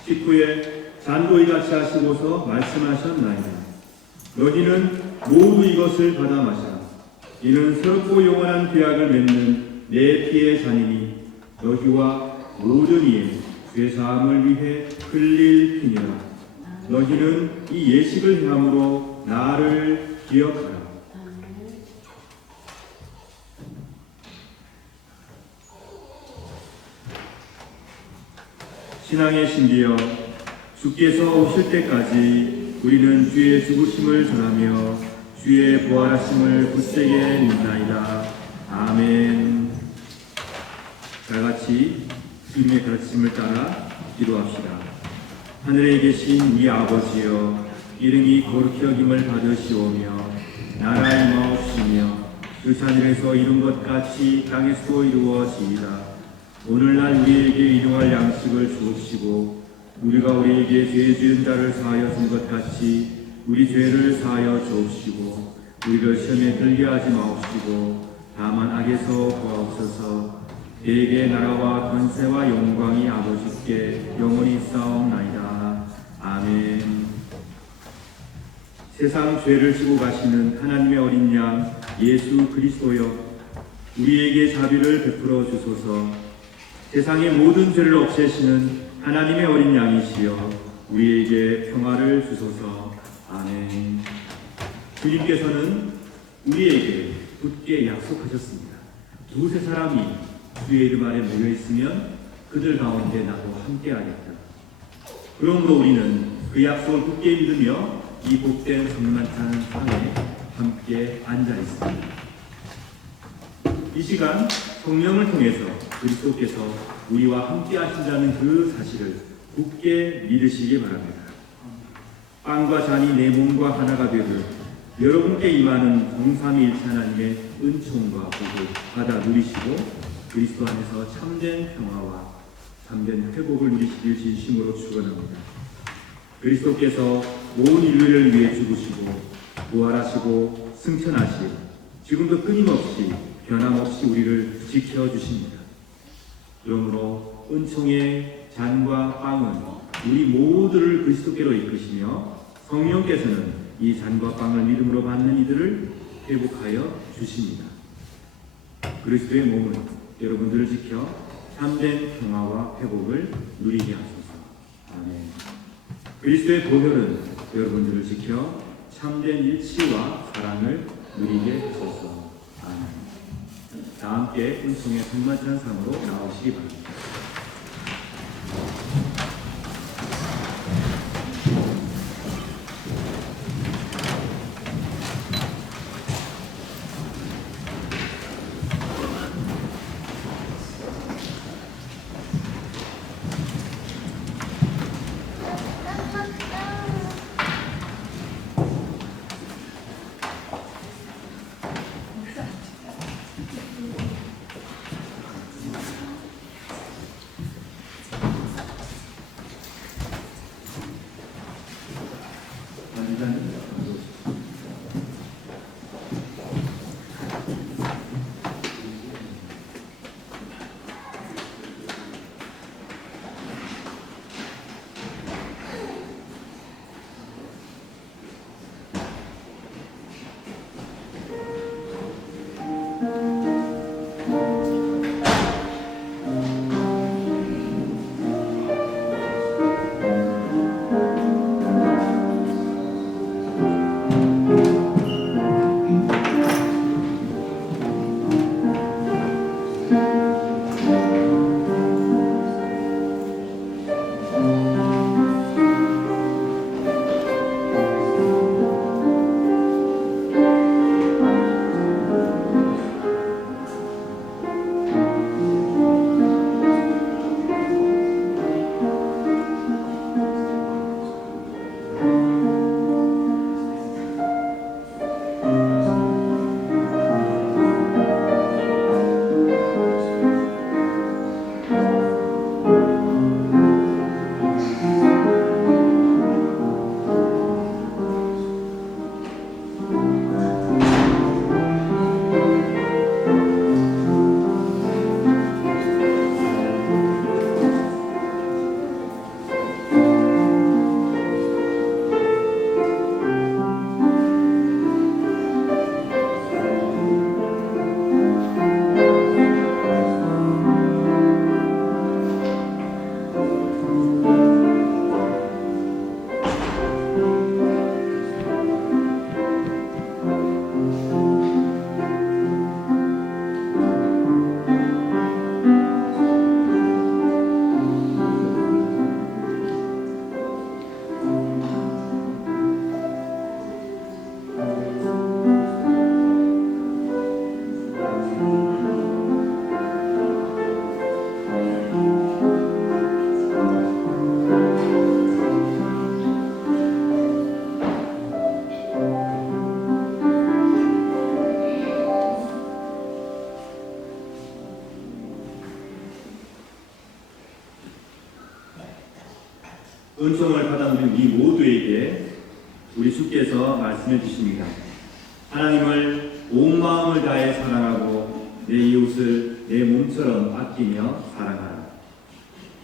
식후에 잔도이 같이 하시고서 말씀하셨나이다. 너희는 모두 이것을 받아 마시라. 이는 새롭고 영원한 계약을 맺는 내 피의 잔이니 너희와 모든 이의 죄 사함을 위해 흘릴 피니라. 너희는 이 예식을 행함으로 나를 기억하라. 신앙의 신비여, 주께서 오실 때까지 우리는 주의 죽으심을 전하며 주의 부활하심을 굳세게 믿나이다. 아멘. 다 같이 주님의 가르침을 따라 기도합시다. 하늘에 계신 우리 아버지여, 이름이 거룩히 여김을 받으시오며 나라 임하옵시며 그 하늘에서 이룬 것 같이 땅에서도 이루어지이다. 오늘날 우리에게 일용할 양식을 주옵시고 우리가 우리에게 죄 지은 자를 사하여 준 것 같이 우리 죄를 사하여 주옵시고 우리를 시험에 들게 하지 마옵시고 다만 악에서 구하옵소서. 대개 나라와 권세와 영광이 아버지께 영원히 싸움나이다. 아멘. 세상 죄를 지고 가시는 하나님의 어린 양 예수 그리스도여, 우리에게 자비를 베풀어 주소서. 세상의 모든 죄를 없애시는 하나님의 어린 양이시여, 우리에게 평화를 주소서. 아멘. 주님께서는 우리에게 굳게 약속하셨습니다. 두세 사람이 주의 이름 아래 모여 있으면 그들 가운데 나도 함께하겠다. 그러므로 우리는 그 약속을 굳게 믿으며 이 복된 성만찬 상에 함께 앉아 있습니다. 이 시간 성령을 통해서 그리스도께서 우리와 함께 하신다는 그 사실을 굳게 믿으시기 바랍니다. 빵과 잔이 내 몸과 하나가 되듯 여러분께 임하는 성삼위일체 하나님의 은총과 복을 받아 누리시고 그리스도 안에서 참된 평화와 참된 회복을 누리시길 진심으로 축원합니다. 그리스도께서 온 인류를 위해 죽으시고 부활하시고 승천하시고 지금도 끊임없이 변함없이 우리를 지켜주십니다. 그러므로 은총의 잔과 빵은 우리 모두를 그리스도께로 이끄시며 성령께서는 이 잔과 빵을 믿음으로 받는 이들을 회복하여 주십니다. 그리스도의 몸은 여러분들을 지켜 참된 평화와 회복을 누리게 하소서. 아멘. 그리스도의 보혈은 여러분들을 지켜 참된 일치와 사랑을 누리게 하소서. 아멘. 다 함께 은총의 성만찬 상으로 나오시기 바랍니다. 은총을 받아들인 우리 모두에게 우리 주께서 말씀해 주십니다. 하나님을 온 마음을 다해 사랑하고 내 이웃을 내 몸처럼 아끼며 사랑하라.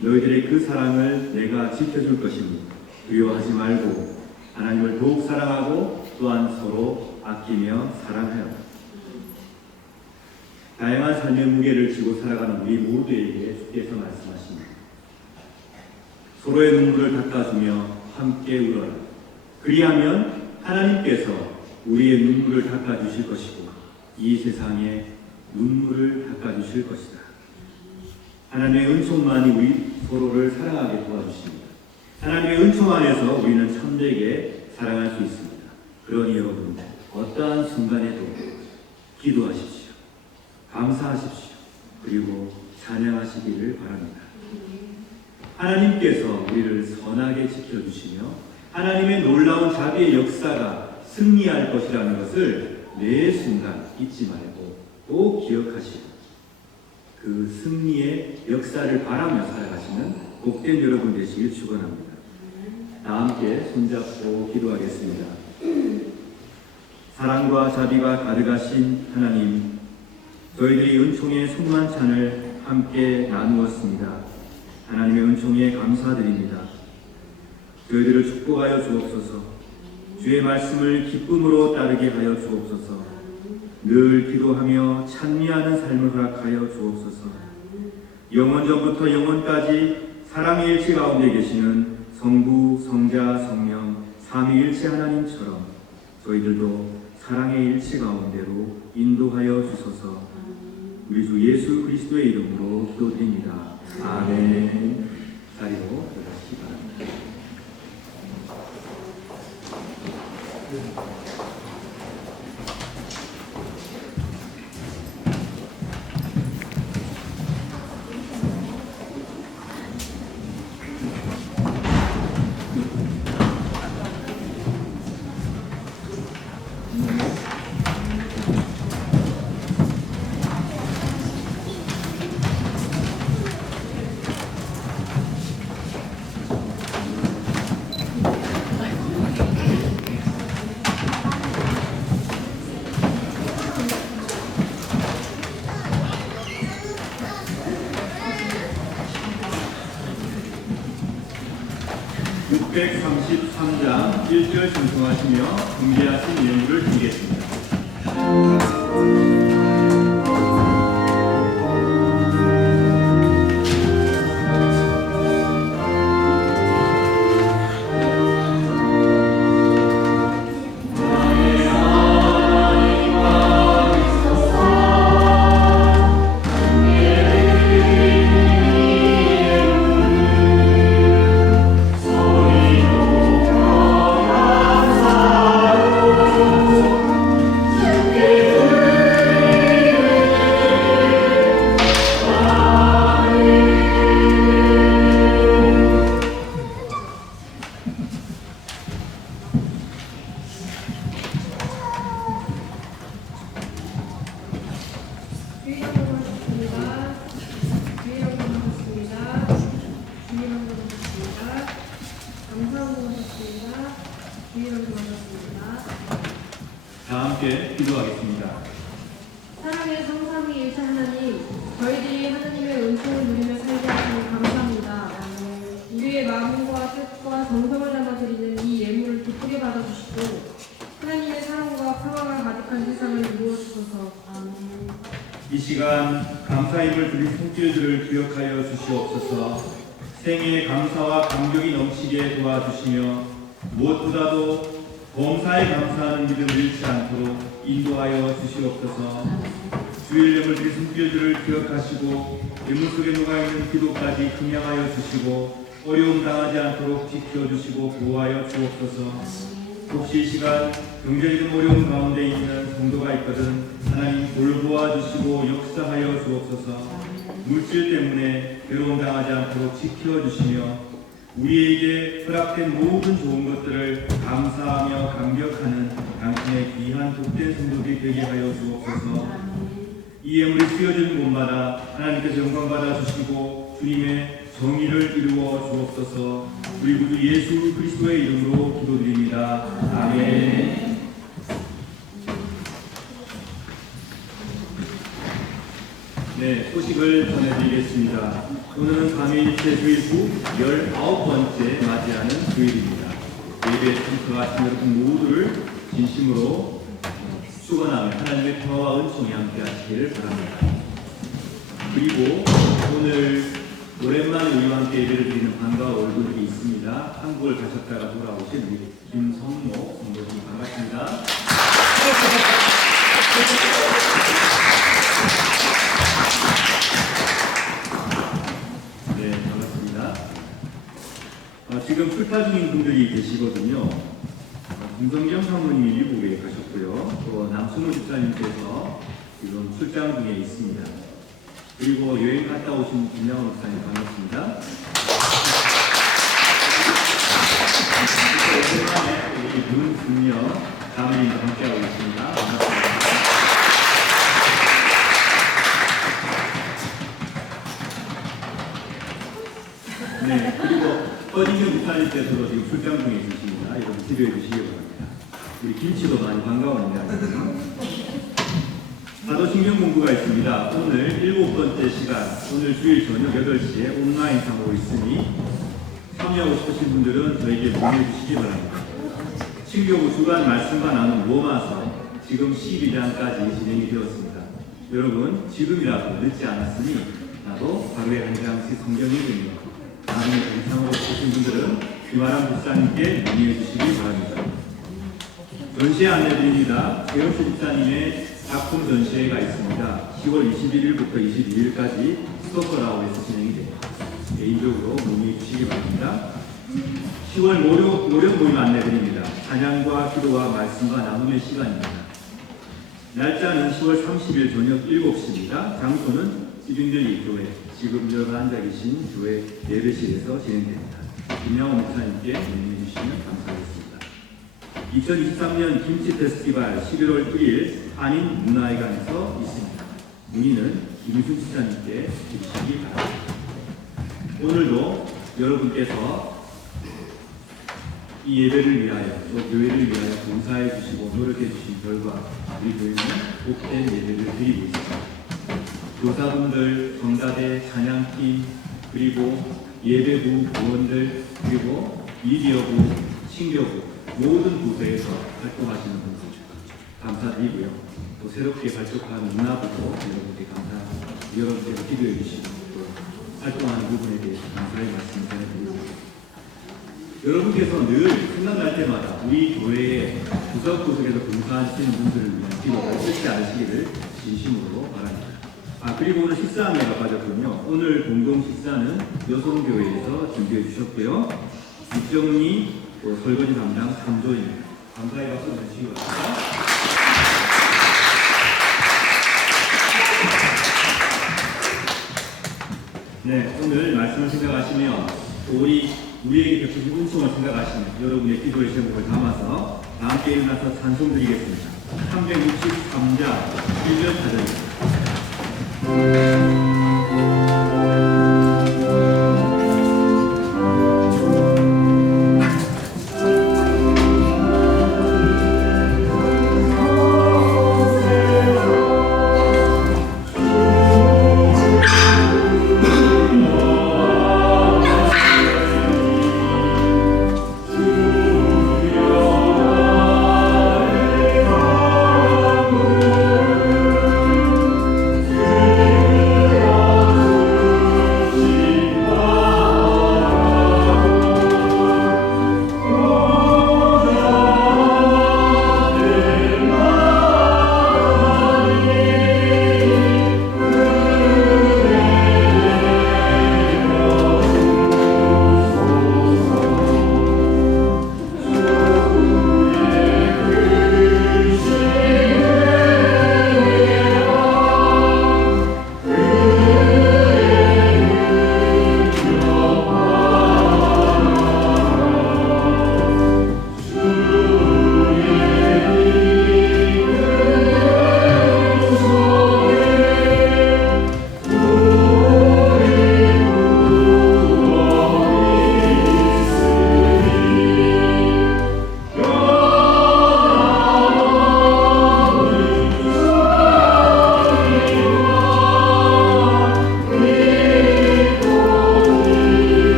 너희들의 그 사랑을 내가 지켜줄 것이니 두려워하지 말고 하나님을 더욱 사랑하고 또한 서로 아끼며 사랑하여. 다양한 삶의 무게를 지고 살아가는 우리 모두에게 주께서 말씀하십니다. 서로의 눈물을 닦아주며 함께 울어라. 그리하면 하나님께서 우리의 눈물을 닦아주실 것이고 이 세상에 눈물을 닦아주실 것이다. 하나님의 은총만이 우리 서로를 사랑하게 도와주십니다. 하나님의 은총 안에서 우리는 참되게 사랑할 수 있습니다. 그러니 여러분, 어떠한 순간에도 기도하십시오. 감사하십시오. 그리고 찬양하시기를 바랍니다. 하나님께서 우리를 선하게 지켜주시며 하나님의 놀라운 자비의 역사가 승리할 것이라는 것을 매 순간 잊지 말고 꼭 기억하시고 그 승리의 역사를 바라며 살아가시는 복된 여러분 되시길 축원합니다. 다 함께 손잡고 기도하겠습니다. 사랑과 자비가 가득하신 하나님, 저희들이 은총의 손만찬을 함께 나누었습니다. 하나님의 은총에 감사드립니다. 저희들을 축복하여 주옵소서. 주의 말씀을 기쁨으로 따르게 하여 주옵소서. 늘 기도하며 찬미하는 삶을 허락하여 주옵소서. 영원전부터 영원까지 사랑의 일체 가운데 계시는 성부, 성자, 성령, 삼위일체 하나님처럼 저희들도 사랑의 일체 가운데로 인도하여 주소서. 우리 주 예수 그리스도의 이름으로 기도드립니다. 아멘. 자리로 들어가시기 바랍니다. (633장) 1절 전송하시며 공개하신 예물을 드리겠습니다. 다 함께 기도하겠습니다. 사랑의 성삼위일체 하나님, 저희들이 하나님의 은총을 누리며 살게 하시니 감사합니다. 우리의 마음과 뜻과 정성을 담아 드리는 이 예물을 기쁘게 받아주시고 하나님의 사랑과 평화가 가득한 세상을 이루어 주소서. 이 시간 감사임을 드린 손길들을 기억하여 주시옵소서. 생애의 감사와 감격이 넘치게 도와주시며 무엇보다도 범사에 감사하는 믿음을 잃지 않도록 인도하여 주시옵소서. 주일 예물 드린 손길들을 기억하시고 예물 속에 녹아있는 기도까지 긍량하여 주시고 어려움 당하지 않도록 지켜주시고 보호하여 주옵소서. 혹시 이 시간 경제적인 어려움 가운데 있는 성도가 있거든 하나님 돌보아주시고 역사하여 주옵소서. 물질 때문에 괴로움 당하지 않도록 지켜주시며 우리에게 허락된 모든 좋은 것들을 감사하며 감격하는 당신의 귀한 복된 성도들이 되게 하여 주옵소서. 이 예물이 쓰여지는 곳마다 하나님께서 영광 받아 주시고 주님의 정의를 이루어 주옵소서. 우리 구주 예수 그리스도의 이름으로 기도드립니다. 아멘. 네, 소식을 전해드리겠습니다. 오늘은 감회일체 주일 후 19번째 맞이하는 주일입니다. 예배에 참석하신 여러분 모두를 진심으로 축원하며 하나님의 평화와 은총이 함께 하시기를 바랍니다. 그리고 오늘 오랜만에 우리와 함께 예배를 드리는 반가운 얼굴들이 있습니다. 한국을 가셨다가 돌아오신 우리 김성모 성도님 반갑습니다. 네, 반갑습니다. 지금 출타 중인 분들이 계시거든요. 김성경 사모님이 미국에 가셨고요. 또 남순호 집사님께서 지금 출장 중에 있습니다. 그리고 여행 갔다 오신 김양원 목사님 반갑습니다. 오랜만에 우리 문승려 사모님과 함께하고 있습니다. 반갑습니다. 네, 그리고 어딘가 목사님께서도 지금 출장 중에 있으십니다. 여러분 기도해 주시기 바랍니다. 우리 김치도 많이 반가워합니다. 사도신경 공부가 있습니다. 오늘 7번째 시간, 오늘 주일 저녁 8시에 온라인상으로 있으니 참여하고 싶으신 분들은 저에게 문의 주시기 바랍니다. 신교부 주간 말씀과 나눈 로마서 지금 12장까지 진행이 되었습니다. 여러분 지금이라도 늦지 않았으니 나도 하루에 한 장씩 성경 읽으며 나중에 동상으로 싶으신 분들은 귀마람 목사님께 문의해 주시기 바랍니다. 전시회 안내드립니다. 배우수 집사님의 작품 전시회가 있습니다. 10월 21일부터 22일까지 스토커라우에서 진행이 됩니다. 개인적으로 문의해 주시기 바랍니다. 10월 노력 모임 안내드립니다. 찬양과 기도와 말씀과 나눔의 시간입니다. 날짜는 10월 30일 저녁 7시입니다. 장소는 지중렬 교회, 지금 여러분 앉아 계신 교회 예배실에서 진행됩니다. 김양호 목사님께 문의해 주시면 감사하겠습니다. 2023년 김치 페스티벌 11월 1일 한인 문화회관에서 있습니다. 문의는 김희순 집사님께 주시기 바랍니다. 오늘도 여러분께서 이 예배를 위하여 또 교회를 위하여 봉사해 주시고 노력해 주신 결과 우리 교회는 복된 예배를 드리고 있습니다. 교사분들, 정다대, 찬양팀, 그리고 예배부 부원들, 그리고 미디어부, 신교부 모든 부서에서 활동하시는 분들 감사드리고요. 또 새롭게 발족한 문화부도 여러분께 감사합니다. 여러분께서 기도해 주시고 또 활동하는 부분에 대해서 감사의 말씀을 전해드립니다. 여러분께서 늘 생각날 때마다 우리 교회의 구석구석에서 봉사하시는 분들을 위한 기도를 잊지 않으시기를 진심으로 바랍니다. 그리고 오늘 식사 안내가 빠졌군요. 오늘 공동 식사는 여성교회에서 준비해 주셨고요. 육정리 또 설거지 담당 3조입니다. 감사의 박수 주시기 바랍니다. 네, 오늘 말씀을 생각하시며 우리에게 베푸신 은총을 생각하시며 여러분의 기도의 제목을 담아서 다 함께 일어나서 찬송 드리겠습니다. 363자 1절 사절입니다.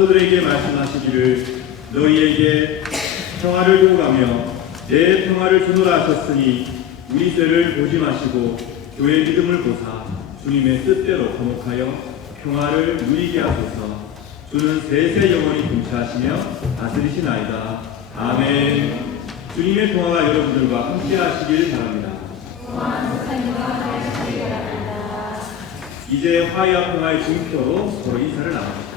성도들에게 말씀하시기를 너희에게 평화를 두고 가며 내 평화를 주노라 하셨으니 우리 죄를 보지 마시고 교회 믿음을 보사 주님의 뜻대로 화목하여 평화를 누리게 하소서. 주는 세세 영원히 통치하시며 다스리시나이다. 아멘. 주님의 평화가 여러분들과 함께 하시길 바랍니다. 이제 화해와 평화의 증표로 서로 인사를 나눕니다.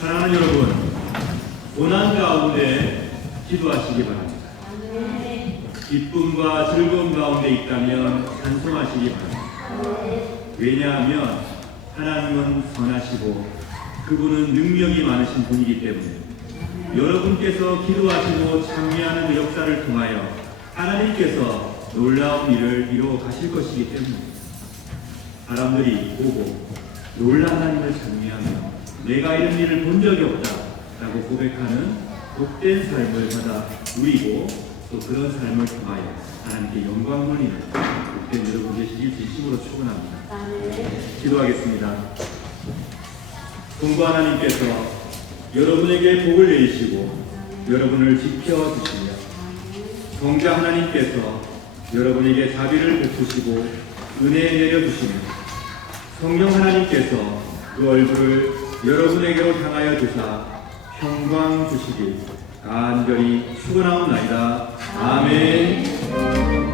사랑하는 여러분, 고난 가운데 기도하시기 바랍니다. 기쁨과 즐거움 가운데 있다면 찬송하시기 바랍니다. 왜냐하면 하나님은 선하시고 그분은 능력이 많으신 분이기 때문에 여러분께서 기도하시고 찬미하는 그 역사를 통하여 하나님께서 놀라운 일을 이루어 가실 것이기 때문입니다. 사람들이 보고 놀란 하나님을 찬미하며 내가 이런 일을 본 적이 없다라고 고백하는 복된 삶을 받아 누리고 또 그런 삶을 통하여 하나님께 영광 돌리는 복된 여러분 되시길 진심으로 축원합니다. 기도하겠습니다. 공부 하나님께서 여러분에게 복을 내리시고 여러분을 지켜주시며 성자 하나님께서 여러분에게 자비를 베푸시고 은혜 내려주시며 성령 하나님께서 그 얼굴을 여러분에게로 향하여 주사 평강 주시길 간절히 축원하옵나이다. 아멘.